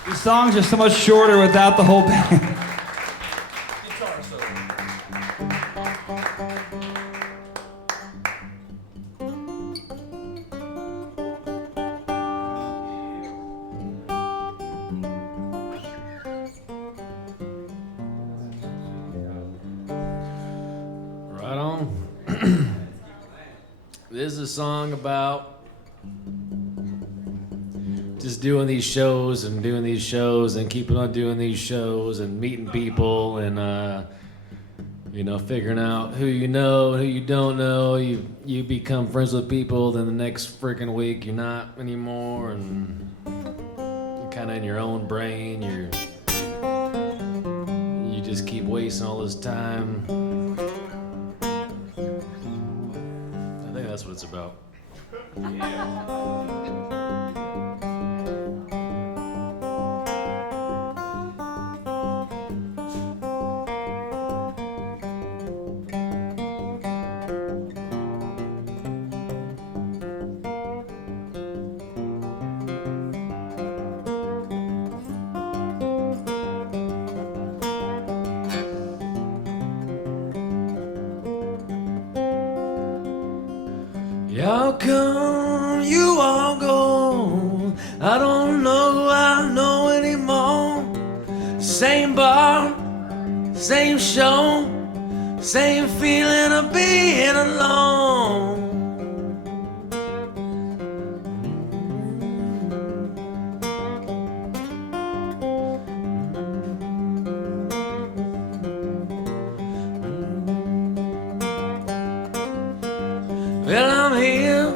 These songs are so much shorter without the whole band. Right on. This is a song about just doing these shows and keeping on doing these shows and meeting people and figuring out who you know and who you don't know. You become friends with people, then the next freaking week you're not anymore, and you're kind of in your own brain. You just keep wasting all this time. I think that's what it's about. How come you all gone? I don't know anymore. Same bar, same show, same feeling of being alone. Well, I'm here.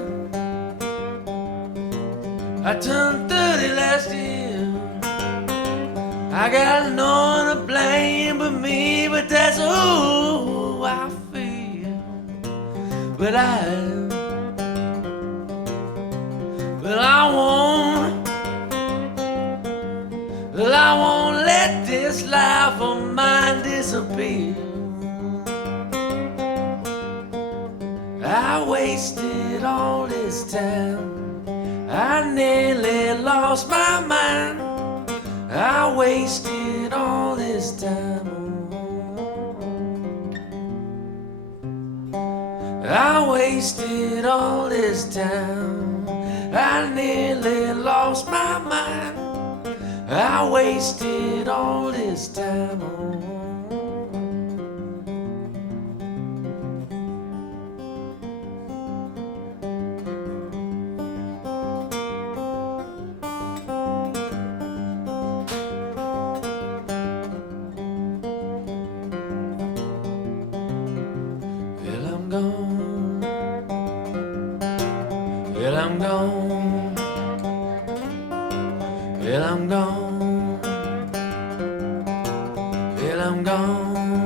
I turned 30 last year. I got no one to blame but me, but that's who I feel. But I won't let this life of mine disappear. I wasted all this time. I nearly lost my mind. I wasted all this time. I wasted all this time. I nearly lost my mind. I wasted all this time. Well, I'm gone. Well, I'm gone. Well, I'm gone. Well, I'm gone.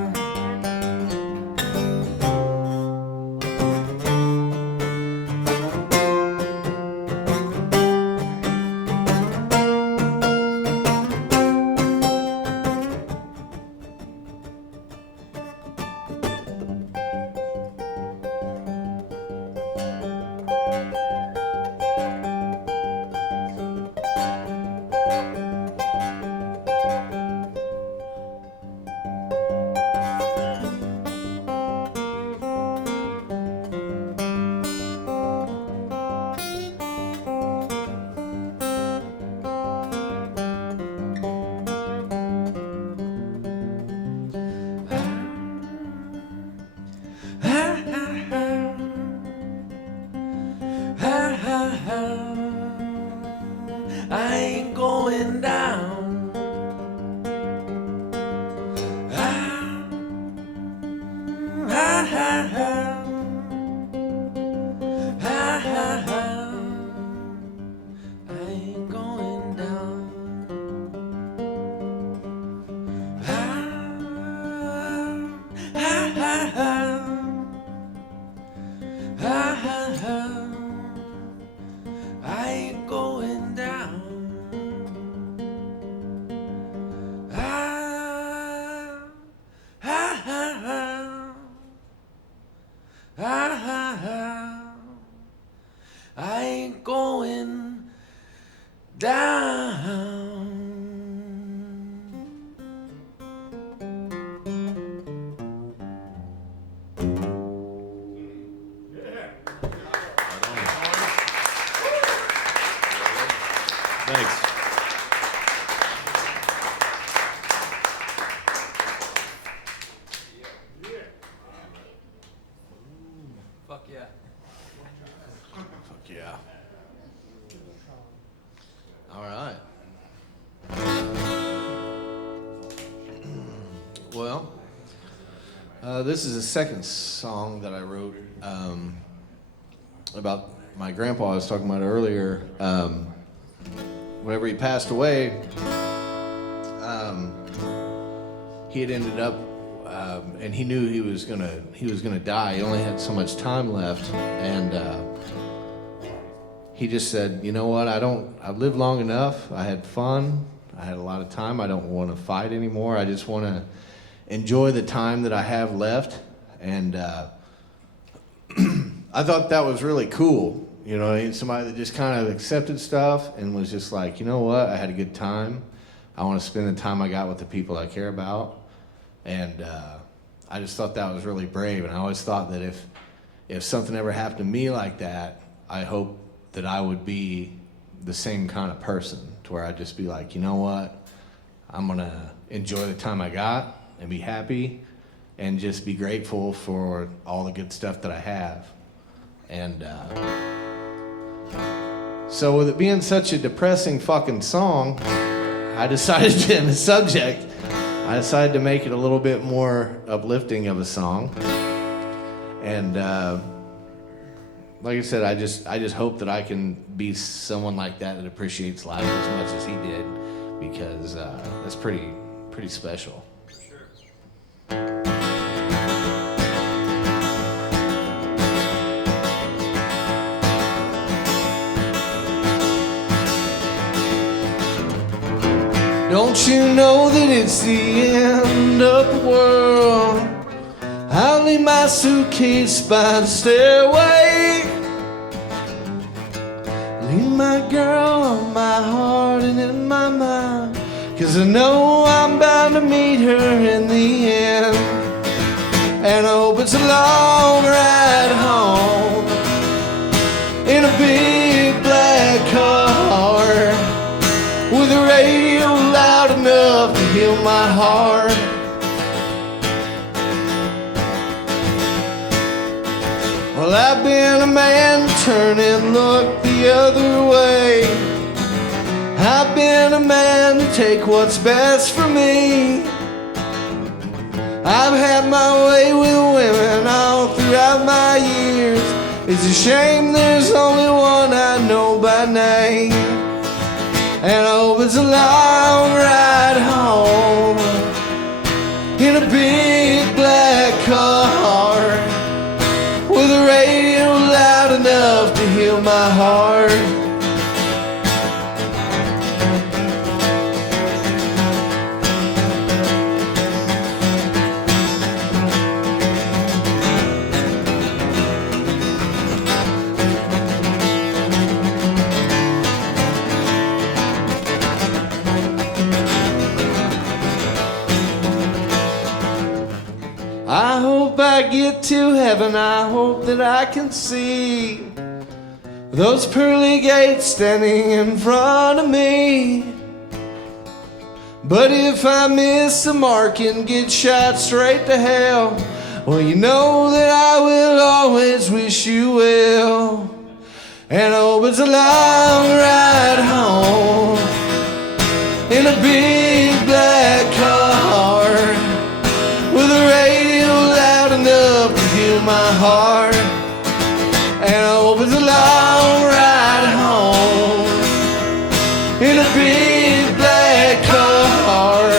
I ain't going down. I ain't going down. I ain't going down. I ain't going down. Thanks. Fuck yeah. Fuck yeah. All right. Well, this is the second song that I wrote about my grandpa I was talking about earlier. Whenever he passed away, he had ended up, and he knew he was gonna die. He only had so much time left, and he just said, "You know what? I've lived long enough. I had fun. I had a lot of time. I don't want to fight anymore. I just want to enjoy the time that I have left." And I thought that was really cool. You know, somebody that just kind of accepted stuff and was just like, you know what? I had a good time. I want to spend the time I got with the people I care about. And I just thought that was really brave. And I always thought that if something ever happened to me like that, I hope that I would be the same kind of person, to where I'd just be like, you know what? I'm going to enjoy the time I got and be happy and just be grateful for all the good stuff that I have. And so with it being such a depressing fucking song, I decided to, in the subject, I decided to make it a little bit more uplifting of a song. And like I said, I just hope that I can be someone like that appreciates life as much as he did, because that's pretty special. Don't you know that it's the end of the world? I'll leave my suitcase by the stairway. Leave my girl on my heart and in my mind. 'cause I know I'm bound to meet her in the end. And I hope it's a long ride home in a big black car with a radio loud enough to heal my heart. Well, I've been a man turning look the other way. I've been a man to take what's best for me. I've had my way with women all throughout my years. It's a shame there's only one I know by name. And I hope it's a long ride home in a big black car with a radio loud enough to heal my heart. I hope I get to heaven, I hope that I can see those pearly gates standing in front of me. But if I miss the mark and get shot straight to hell, well, you know that I will always wish you well. And I hope it's a long ride home in a big black car with a radio loud enough to heal my heart. And I hope it's a long ride home in a big black car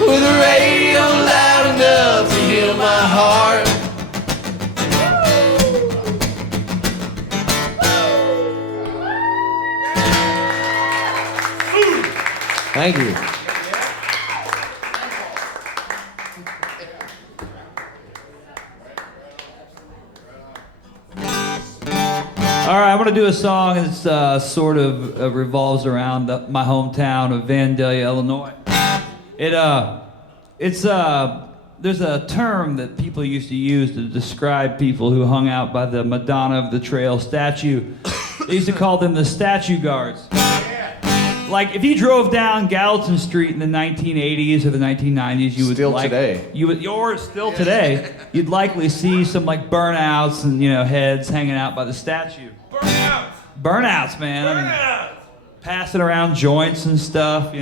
with a radio loud enough to heal my heart. Thank you. All right, I'm going to do a song that sort of revolves around my hometown of Vandalia, Illinois. There's a term that people used to use to describe people who hung out by the Madonna of the Trail statue. They used to call them the statue guards. Like, if you drove down Gallatin Street in the 1980s or the 1990s, you would today, you'd likely see some like burnouts and heads hanging out by the statue. Burnouts, man. I mean, passing around joints and stuff,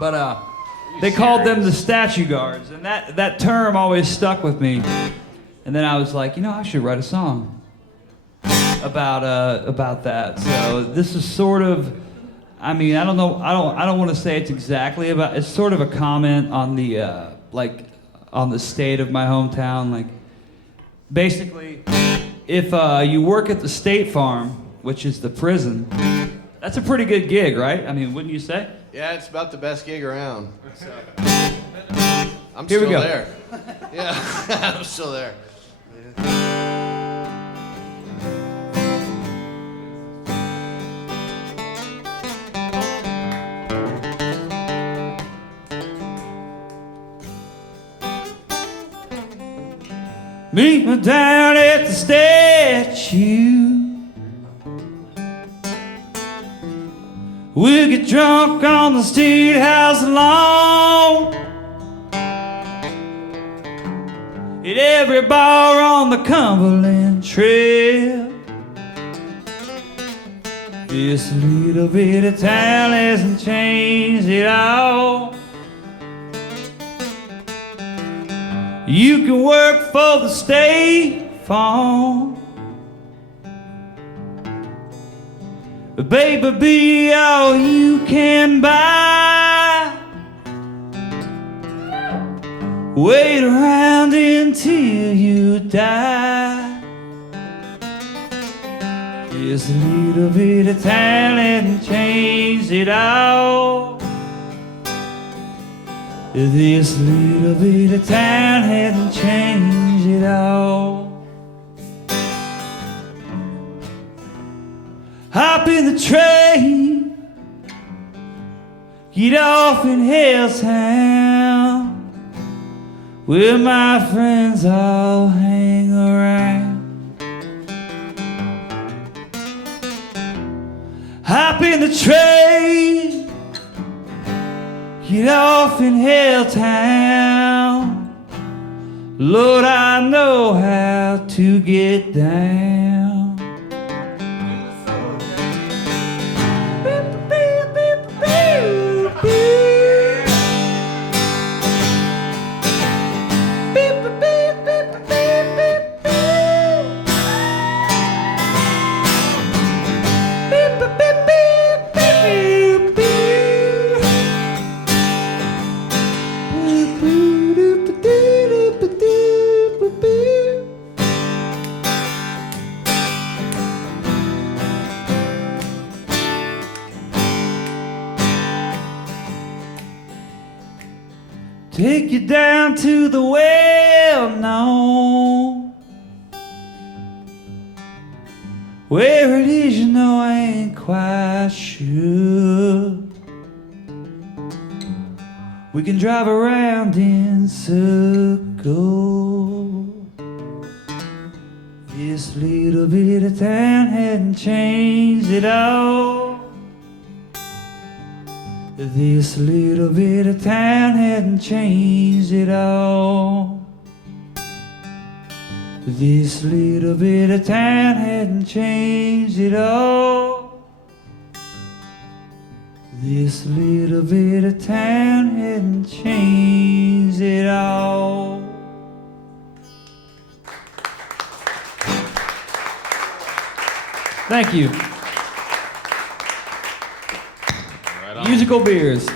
But they called them the statue guards, and that term always stuck with me. And then I was like, I should write a song about that. So this is sort of. I mean, I don't know. I don't want to say it's exactly about. It's sort of a comment on the on the state of my hometown. Like, basically, if you work at the State Farm, which is the prison, that's a pretty good gig, right? I mean, wouldn't you say? Yeah, it's about the best gig around. So. I'm Here still we go. there. Yeah, I'm still there. Meet me down at the statue. We'll get drunk on the state house lawn. Hit every bar on the Cumberland Trail. This little bit of town hasn't changed at all. You can work for the State Farm, but baby, be all you can buy. Wait around until you die. This little bit of town hasn't changed at all. This little bit of town hasn't changed at all. Hop in the train, get off in Helltown, where my friends all hang around. Hop in the train, get off in Helltown. Lord, I know how to get down. Take you down to the well-known, where it is, you know, I ain't quite sure. We can drive around in circles. This little bit of town hadn't changed at all. This little bit of town hadn't changed at all. This little bit of town hadn't changed at all. This little bit of town hadn't changed at all. Thank you. Musical beers.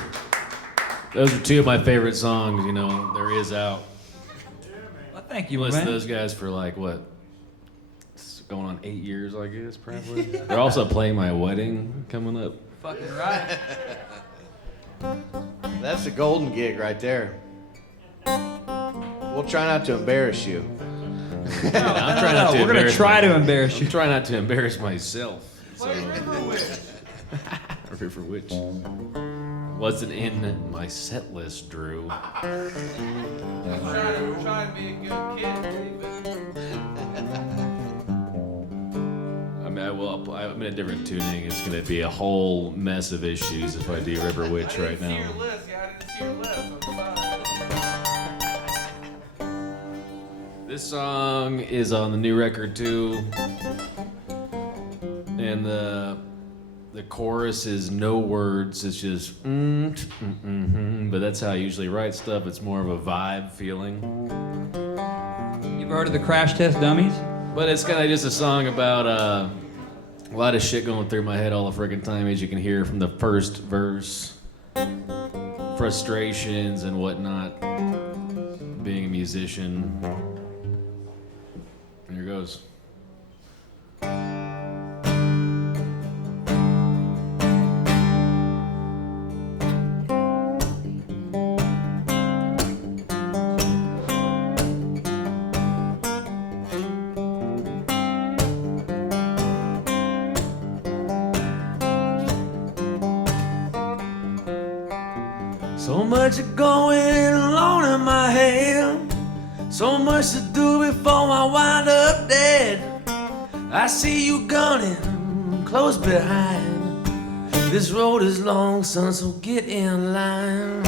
Those are two of my favorite songs, you know, There Is Out. Well, thank you, Listen man. to those guys for like, what? It's going on 8 years, I guess, probably. They're also playing my wedding coming up. Fucking right. That's a golden gig right there. We'll try not to embarrass you. I'm trying not to We're going to try to embarrass you. I'm trying not to embarrass myself. So. Or for which wasn't in my set list, Drew. I'm trying to be a good kid, I mean, I'm in a different tuning. It's going to be a whole mess of issues if I do River Witch right now. This song is on the new record too, and the chorus is no words. It's just but that's how I usually write stuff. It's more of a vibe feeling. You ever heard of the Crash Test Dummies? But it's kind of just a song about a lot of shit going through my head all the friggin' time, as you can hear from the first verse. Frustrations and whatnot. Being a musician. Here goes. So much going on in my head, so much to do before I wind up dead. I see you gunning close behind. This road is long, son, so get in line.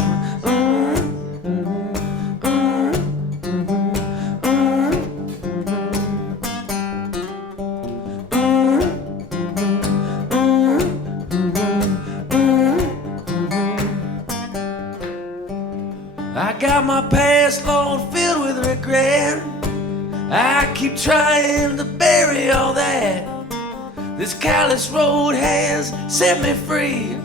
I got my past, Lord, filled with regret. I keep trying to bury all that. This callous road has set me free.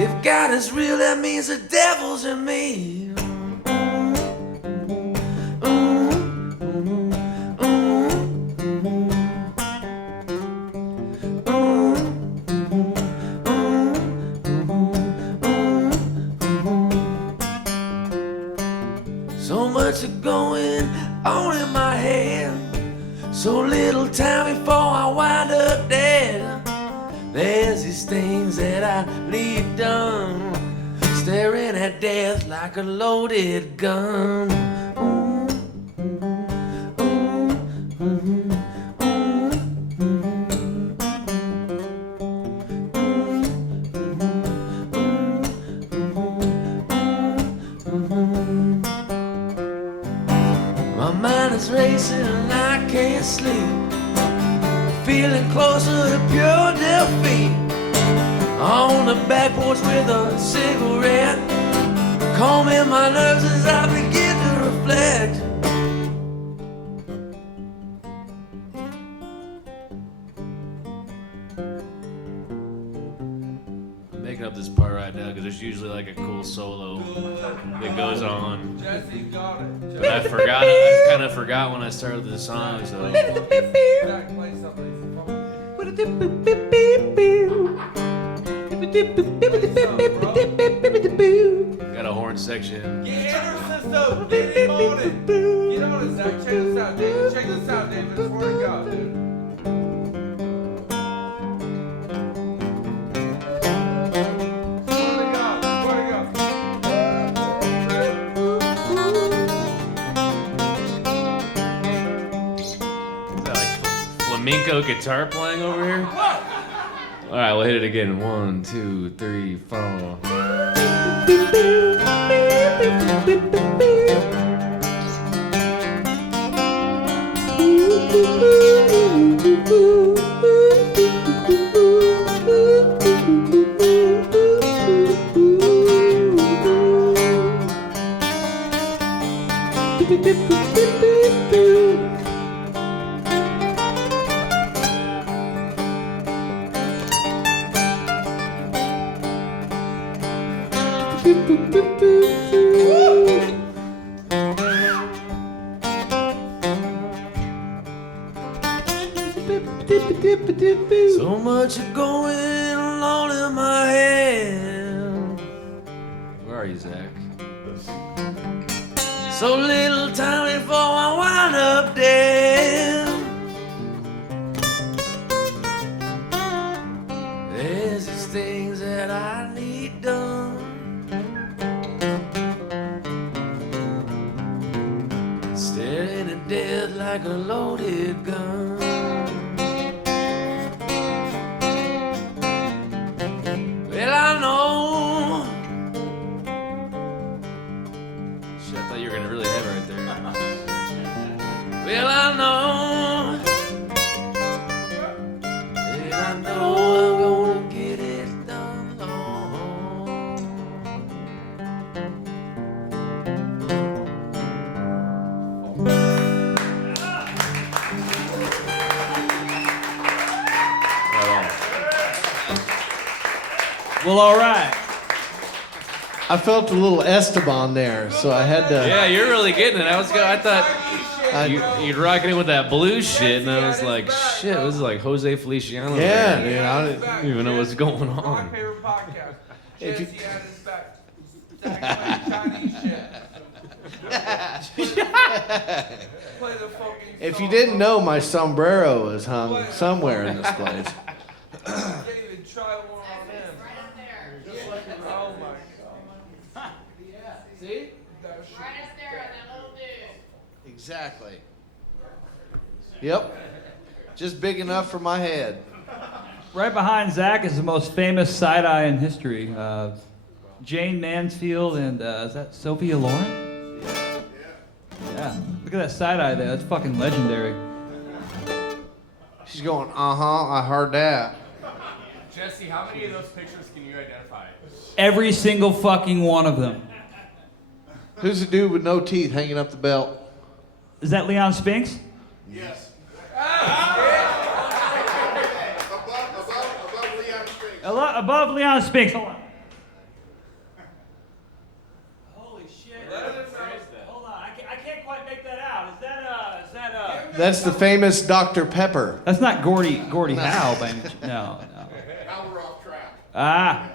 If God is real, that means the devil's in me. So much going on in my head, so little time before I wind up dead. There's these things that I leave done, staring at death like a loaded gun. My mind is racing and I can't sleep, feeling closer to pure defeat. On the back porch with a cigarette, combing my nerves as I begin to reflect. I'm making up this part right now because there's usually like a cool solo that goes on. But I forgot it. I kind of forgot when I started the song, so. Got a horn section. Get Anderson though, get him on it. Get on it, Zach. Check this out, David. Check this out, David. Before we go, dude. Flamenco guitar playing over here? All right, we'll hit it again. 1, 2, 3, 4. So much going on in my head. Where are you, Zach? So little time before I wind up dead. There's these things that I need done. Staring at death like a loaded gun. Well, I know. Shit, I thought you were gonna really have it right there. Well, I know. Well, I know I'm gonna get it done, Lord. Well, all right. I felt a little Esteban there, so I had to. Yeah, you're really getting it. I thought you'd rocking it with that blues shit, and I was like, shit, this is like Jose Feliciano. Yeah, there. dude. I don't even know what's going My on. favorite podcast. If you- Jesse at his back. Chinese shit. Play the fucking If you song. didn't know, my sombrero is hung somewhere in this place. David, try one on him. Oh my god. See? That shit. Exactly. Yep. Just big enough for my head. Right behind Zach is the most famous side-eye in history. Jane Mansfield and is that Sophia Loren? Yeah. Look at that side-eye there. That's fucking legendary. She's going, I heard that. Jesse, how many of those pictures can you identify? Every single fucking one of them. Who's the dude with no teeth hanging up the belt? Is that Leon Spinks? Yes. Above Leon Spinks. Hold on. Holy shit. Hold on. I can't quite make that out. Is that That's the famous Dr. Pepper. That's not Gordie Howe by any chance. No. Now we're off track. Ah.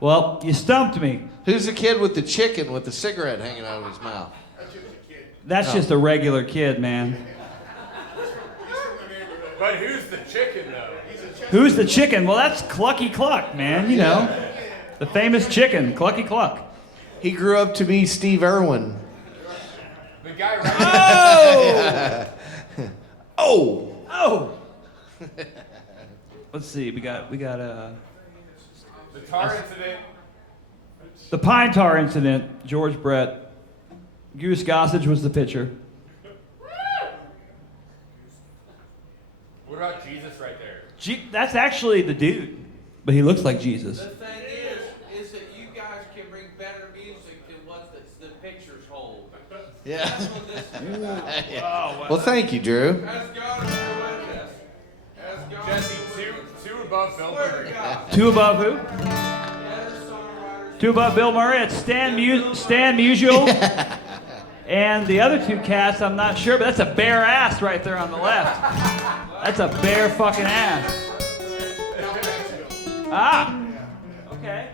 Well, you stumped me. Who's the kid with the chicken with the cigarette hanging out of his mouth? That's just a kid. That's just a regular kid, man. He's from the neighborhood. But who's the chicken though? He's a Chesterfield. Who's the chicken? Well, that's Clucky Cluck, man. You know, the famous chicken, Clucky Cluck. He grew up to be Steve Irwin. The guy right Oh! Oh. Let's see. We got the tar incident. the pine tar incident. George Brett. Goose Gossage was the pitcher. What about Jesus right there? That's actually the dude, but he looks like Jesus. The thing is that you guys can bring better music than what the pictures hold. Yeah. That's what this is about. Well, thank you, Drew. As God is my witness. As God Jesse, is my witness. two above Bill Swear to Murray. God. Two above who? Maness Songwriter Two above Bill Murray. It's Stan Musial. And the other two cats, I'm not sure, but that's a bare ass right there on the left. That's a bare fucking ass. Ah. Okay.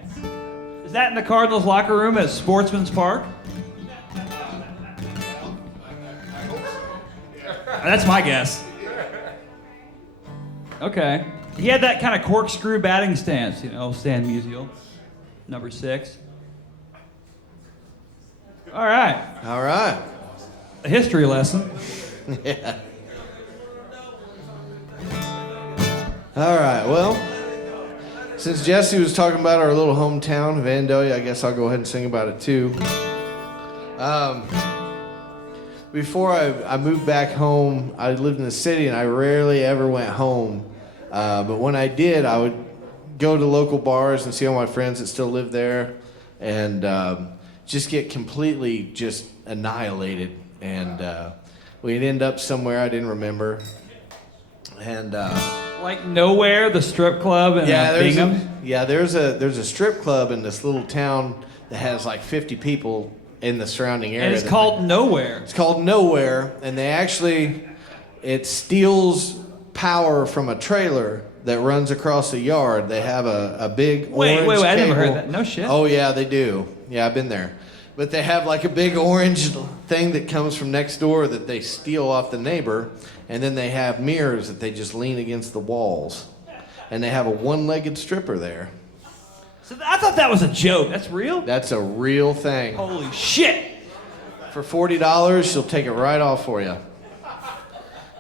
Is that in the Cardinals locker room at Sportsman's Park? That's my guess. Okay. He had that kind of corkscrew batting stance, you know, Stan Musial, number 6. All right. All right. A history lesson. Yeah. All right. Well, since Jesse was talking about our little hometown of Vandalia, I guess I'll go ahead and sing about it too. Before I moved back home, I lived in the city and I rarely ever went home. But when I did, I would go to local bars and see all my friends that still lived there, and just get completely just annihilated. And we'd end up somewhere I didn't remember. And Like nowhere, the strip club in Bingham. there's a strip club in this little town that has like 50 people in the surrounding area. And it's called Nowhere. It's called Nowhere, and it steals power from a trailer that runs across the yard. They have a big orange Wait, I never heard cable. that. No shit. Oh yeah, they do. Yeah, I've been there. But they have like a big orange thing that comes from next door that they steal off the neighbor, and then they have mirrors that they just lean against the walls. And they have a one-legged stripper there. So I thought that was a joke. That's real? That's a real thing. Holy shit. For $40, she'll take it right off for you.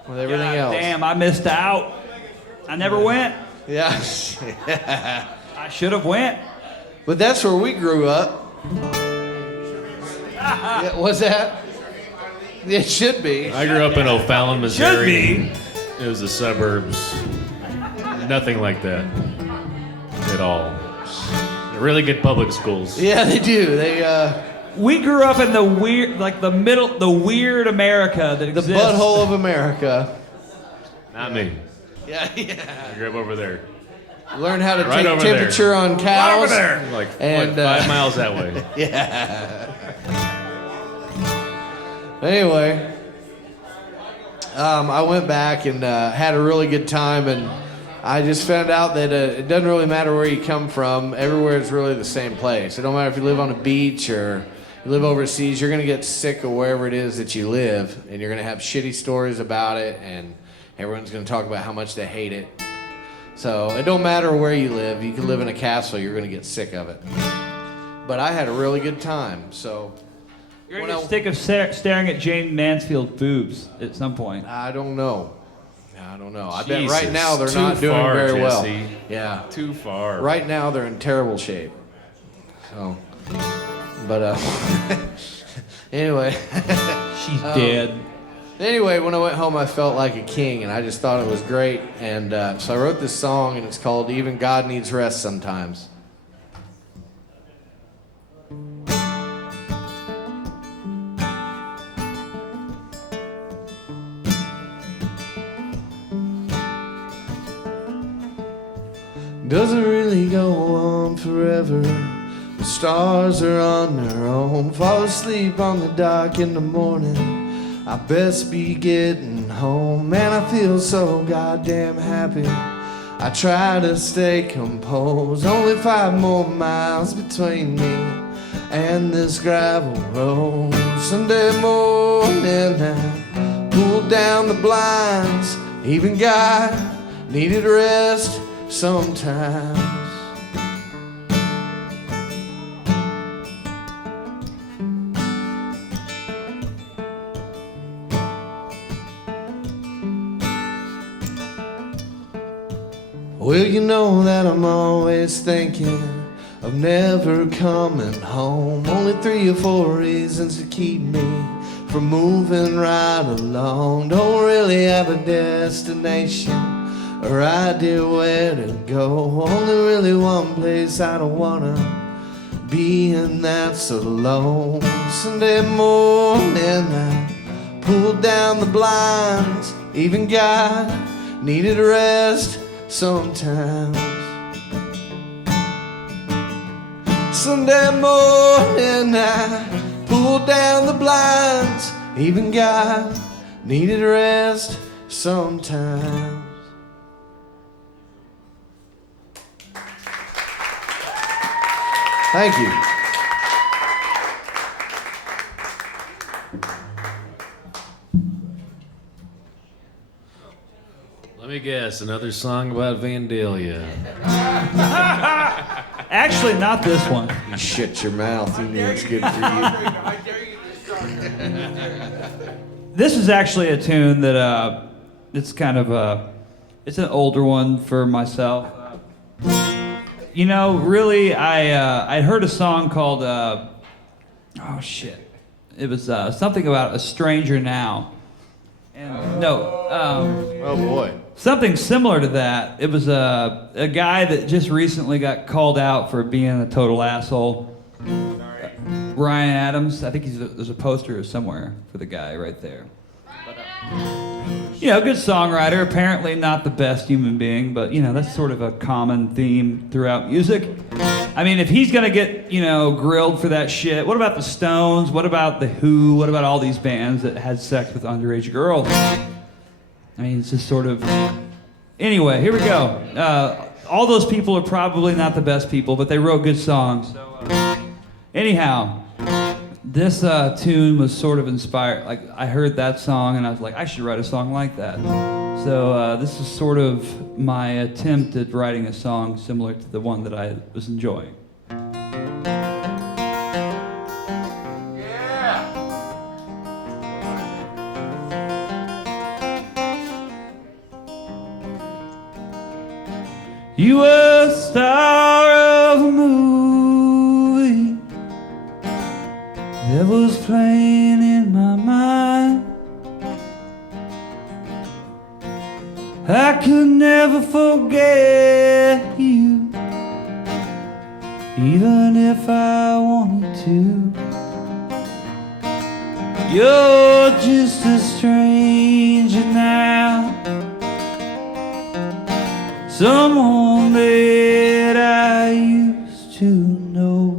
With everything God else. damn, I missed out. I never went. Yeah. I should have went. But that's where we grew up. Yeah, what's that? It should be. I grew up in O'Fallon, Missouri. Should be. It was the suburbs. Nothing like that at all. Really good public schools. Yeah, they do. We grew up in the weird, like the weird America that The exists. butthole of America. Not me. Yeah. I grew up over there. Learn how to Right take over temperature on cows. Like, And, 5 miles that way. Yeah. Anyway, I went back and had a really good time, and I just found out that it doesn't really matter where you come from. Everywhere is really the same place. It don't matter if you live on a beach or you live overseas. You're gonna get sick of wherever it is that you live, and you're gonna have shitty stories about it, and everyone's gonna talk about how much they hate it. So it don't matter where you live. You can live in a castle. You're gonna get sick of it. But I had a really good time. So You're gonna get sick of staring at Jane Mansfield's boobs at some point. I don't know. I bet Jesus, right now they're too not doing far, very well. Jesse. Yeah. Too far. Right now they're in terrible shape. So, but anyway. She's dead. Anyway, when I went home, I felt like a king, and I just thought it was great. And so I wrote this song, and it's called "Even God Needs Rest Sometimes." Doesn't really go on forever. The stars are on their own. Fall asleep on the dock in the morning. I best be getting home. Man, I feel so goddamn happy. I try to stay composed. Only 5 more miles between me and this gravel road. Sunday morning, I pulled down the blinds. Even God needed rest sometimes. Well, you know that I'm always thinking of never coming home. Only 3 or 4 reasons to keep me from moving right along. Don't really have a destination or idea where to go. Only really one place I don't wanna be, and that's alone. Sunday morning I pulled down the blinds. Even God needed rest sometimes. Sunday morning I pulled down the blinds. Even God needed rest sometimes. Thank you. Let me guess, another song about Vandalia. Actually, not this one. You shut your mouth. You know it's good for you. I dare you to start. This is actually a tune that it's kind of it's an older one for myself. You know, really, I heard a song called oh shit, it was something about a stranger now, and no, Oh boy. something similar to that. It was a guy that just recently got called out for being a total asshole. Ryan Adams, I think there's a poster somewhere for the guy right there. But, you know, good songwriter, apparently not the best human being, but, you know, that's sort of a common theme throughout music. I mean, if he's gonna get, you know, grilled for that shit, what about the Stones? What about the Who? What about all these bands that had sex with underage girls? I mean, it's just sort of... Anyway, here we go. All those people are probably not the best people, but they wrote good songs. So, anyhow, this tune was sort of inspired. Like, I heard that song and I was like, I should write a song like that. So this is sort of my attempt at writing a song similar to the one that I was enjoying. You were a star of a movie that was playing in my mind. I could never forget you, even if I wanted to. You're just a stranger now, someone that I used to know.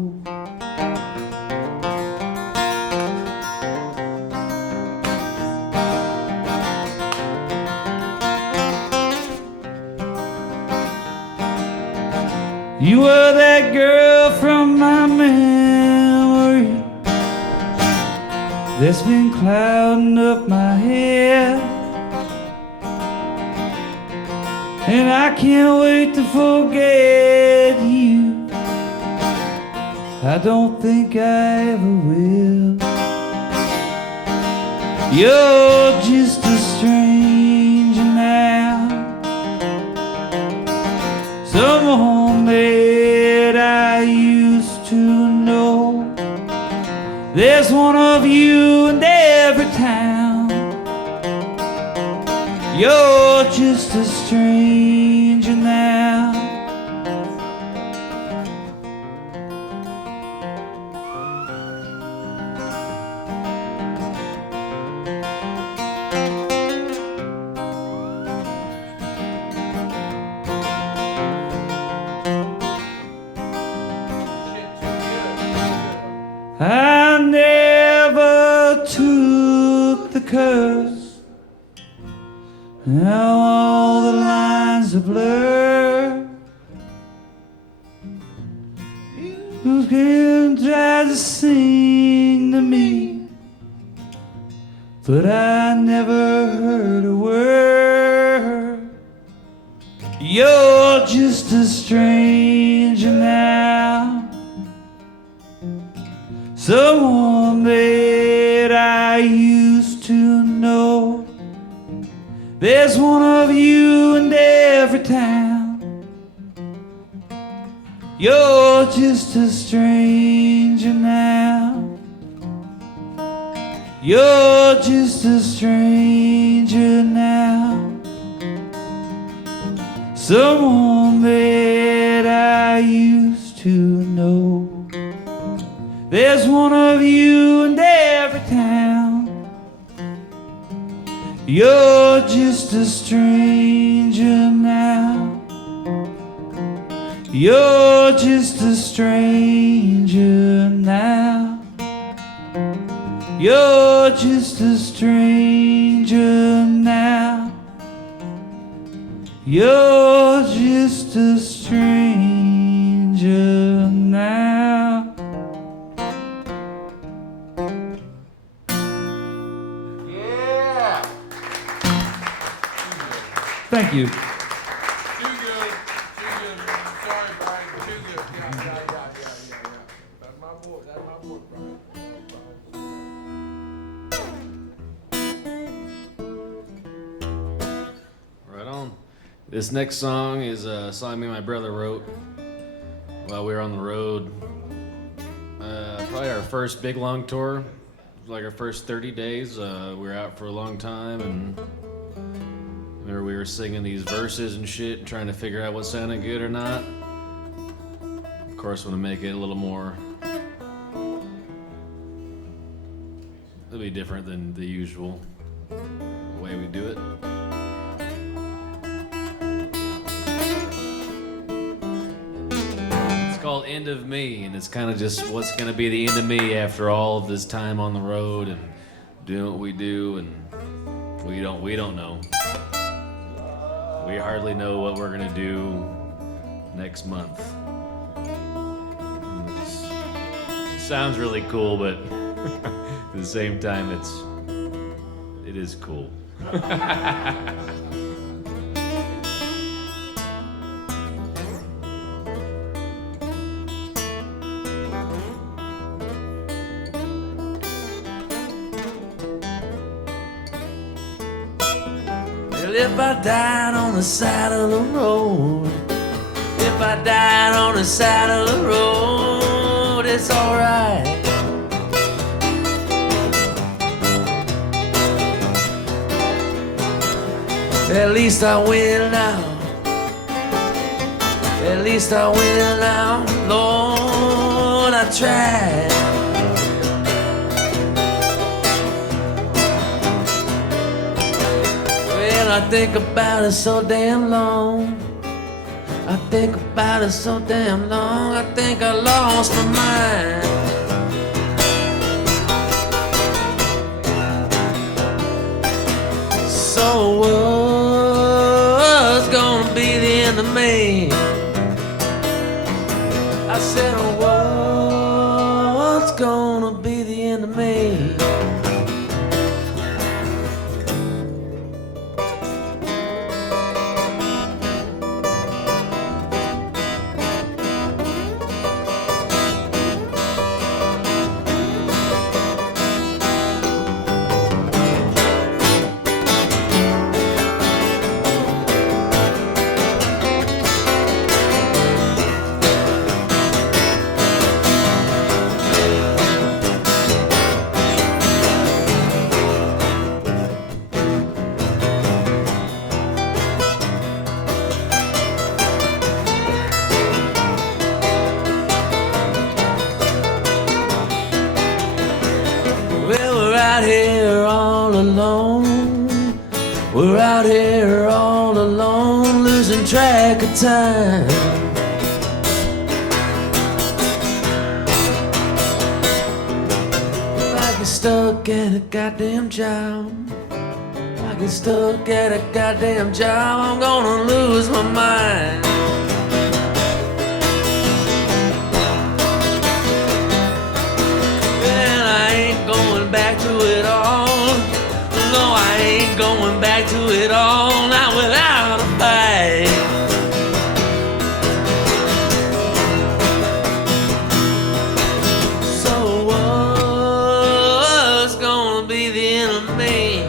You were that girl from my memory that's been clouding up my head, and I can't wait to forget you. I don't think I ever will. You're just a stranger now, someone that I used to know. There's one of you in every town. You're just a stranger now. I never took the curse. Now all the lines are blurred. You can try to sing to me, but I never heard a word. You're just a stranger now, someone that I used to know. There's one of you in every town. You're just a stranger now. You're just a stranger now. Someone that I used to know. There's one of you in every town. You're just a stranger now. You're just a stranger now. You're just a stranger now. You're just a stranger now. Yeah. Thank you. Too good. Sorry, Brian. Too good. Yeah. That's my boy. Brian. Right on. This next song is a song me and my brother wrote while we were on the road. Probably our first big long tour. Like our first 30 days. We were out for a long time, and remember we were singing these verses and shit and trying to figure out what sounded good or not. Of course, want to make it a little more. It'll be different than the usual way we do it. It's called End of Me, and it's kind of just what's going to be the end of me after all of this time on the road and doing what we do, and we don't know. We hardly know what we're going to do next month. It sounds really cool, but at the same time, it is cool. Well, if I died on the side of the road, if I died on the side of the road, it's alright. At least I win now. At least I win now. Lord, I tried. Well, I think about it so damn long. I think about it so damn long. I think I lost my mind. So what's gonna be the end of me? I said, what's gonna be the end of me? Well, we're out here all alone. We're out here all alone, losing track of time. I get stuck at a goddamn job. I get stuck at a goddamn job. I'm gonna lose my mind. And I ain't going back to it all. No, I ain't going back to it all. Not without a fight. So what's gonna be the end of me?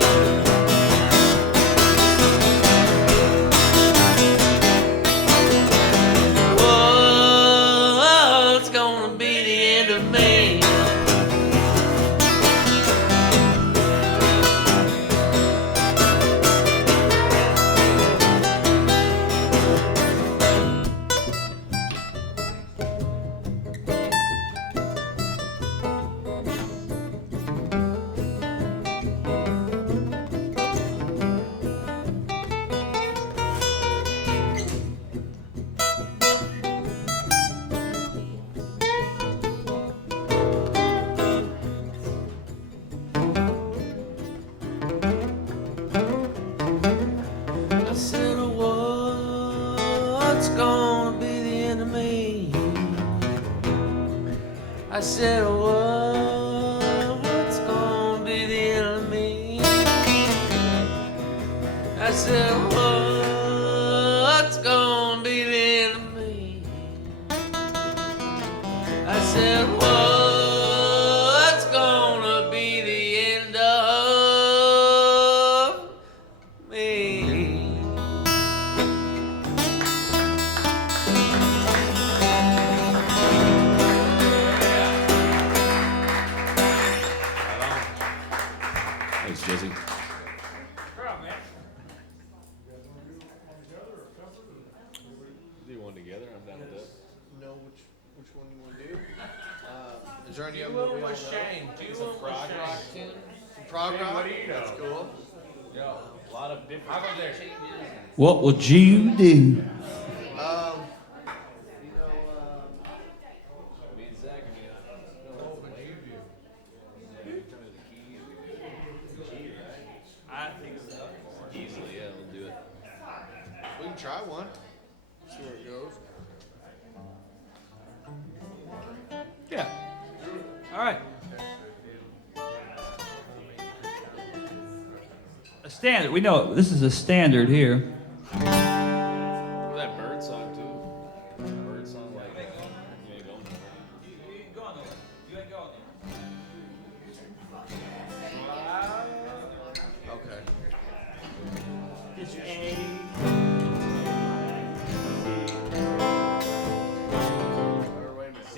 said, what's gonna be the end of me? I said, what's gonna be the end of me? I said, what's gonna be the end of me? Thanks, Jesse. Do one together? I'm down with that. Know which one you want to do? Is there any of them that we all know? Some prog rock tune. Some prog rock? That's cool. Yeah, a lot of different. How about there? What would you do? You know, Me and Zach, I think so. easily, yeah, we'll do it. we can try one. See where it goes. Yeah. All right. A standard. We know this is a standard here. That bird song too. Bird song like you ain't going nowhere. You ain't going nowhere. You ain't going Okay. It's C.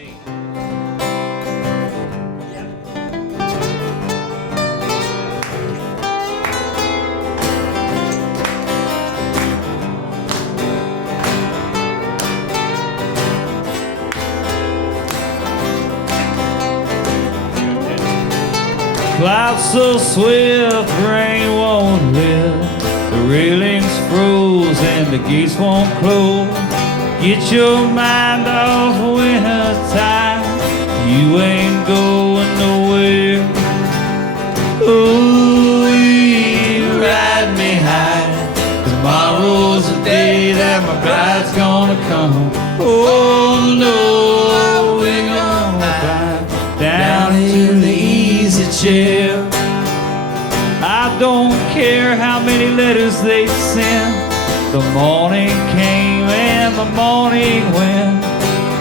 Clouds so swift, rain won't lift. The railings froze and the gates won't close. Get your mind off winter time. You ain't going nowhere. Ooh, you ride me high. Tomorrow's the day that my bride's gonna come. Oh no, we're gonna fly down in the easy chair. I don't care how many letters they sent. The morning came and the morning went.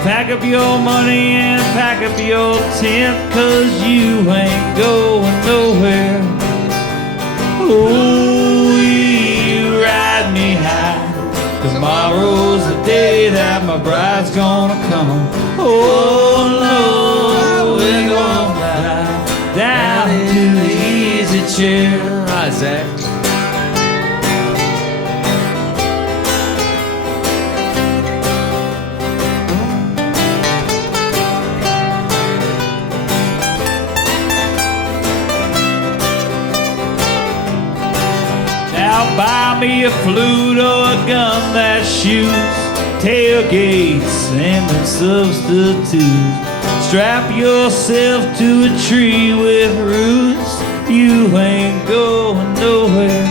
Pack up your money and pack up your tent, 'cause you ain't going nowhere. Oh, you ride me high. Tomorrow's the day that my bride's gonna come. Oh no, we're gonna fly down into the easy chair. Hi, Zach. Now buy me a flute or a gun that shoots, tailgates and the substitutes. Strap yourself to a tree with roots. You ain't going nowhere.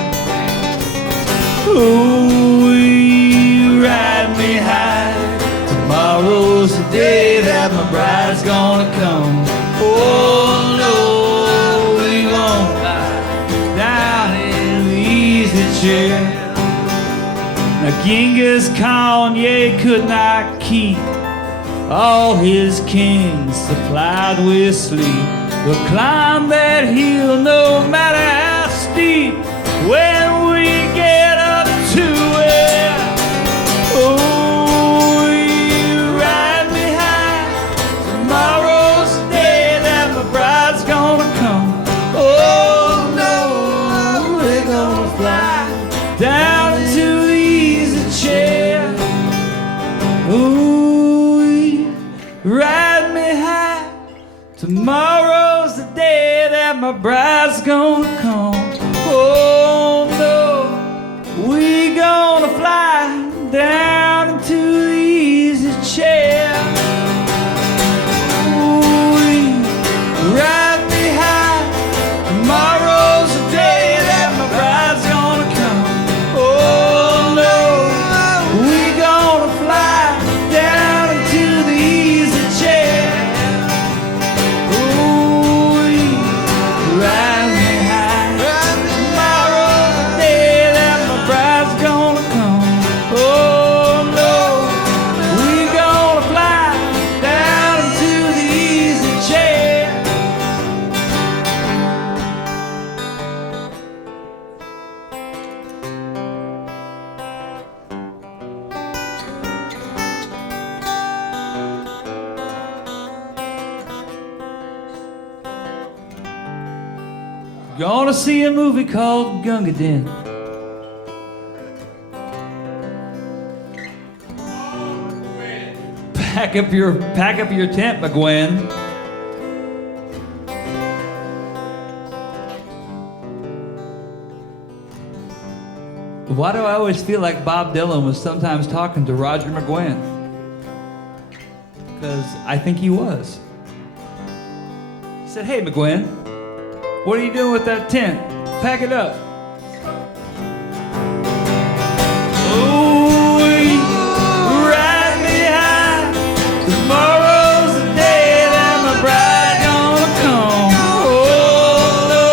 Ooh, you ride me high. Tomorrow's the day that my bride's gonna come. Oh no, we gonna fly down in the easy chair. Now Genghis Khan, yeah, could not keep all his kings supplied with sleep. We'll climb that hill no matter how steep. When we get up to it, oh, you ride me high. Tomorrow's the day that my bride's gonna come. Oh no, we're gonna fly down into the easy chair. Ooh, ride me high. Tomorrow's the day that my bride's gonna come. Oh no, we gonna fly down into the easy chair. Ooh, ride me high. Tomorrow's the day that my bride's gonna come. Oh no, we gonna fly down into the easy chair. Gonna see a movie called Gunga Din. Pack up your tent, McGwen. Why do I always feel like Bob Dylan was sometimes talking to Roger McGwen? Because I think he was. He said, "Hey, McGwen, what are you doing with that tent? Pack it up." Oh, ride me high. Tomorrow's the day that my bride gonna come. Oh, no,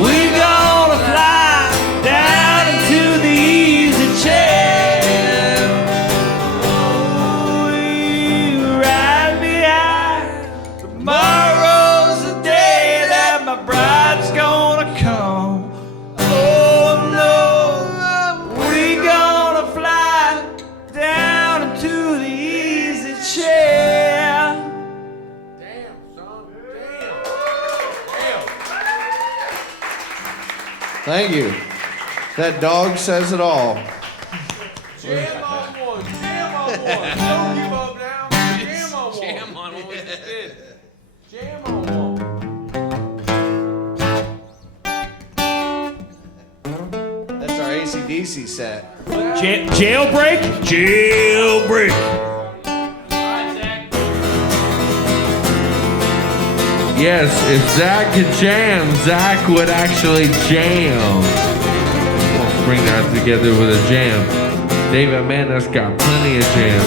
we gonna fly down into the easy chair. Oh, ride me high. Tomorrow's the day that my bride's gonna come. Oh no, we gonna fly down into the easy chair. Damn, son. Thank you. That dog says it all. Damn. Jam on one. Jam on one. Don't give up now. Jam on one. Jam on what we just did. Jam on one. That's our AC/DC set. Jailbreak? Jailbreak. Yes, if Zach could jam, Zach would actually jam. Let's bring that together with a jam. David Maness got plenty of jam.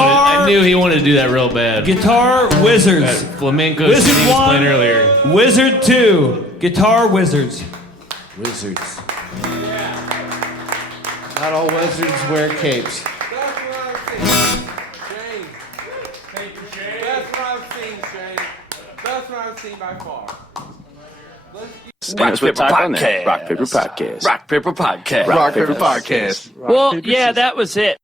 I knew he wanted to do that real bad. Guitar Wizards. That flamenco Wizard he was 1, playing earlier. Wizard 2. Guitar Wizards. Wizards. Not all wizards wear capes. That's what I've seen, Shane. That's what I've seen by far. Rock Paper Podcast. Rock Paper Podcast. Rock Paper Podcast. Rock Paper Podcast. Well, yeah, that was it.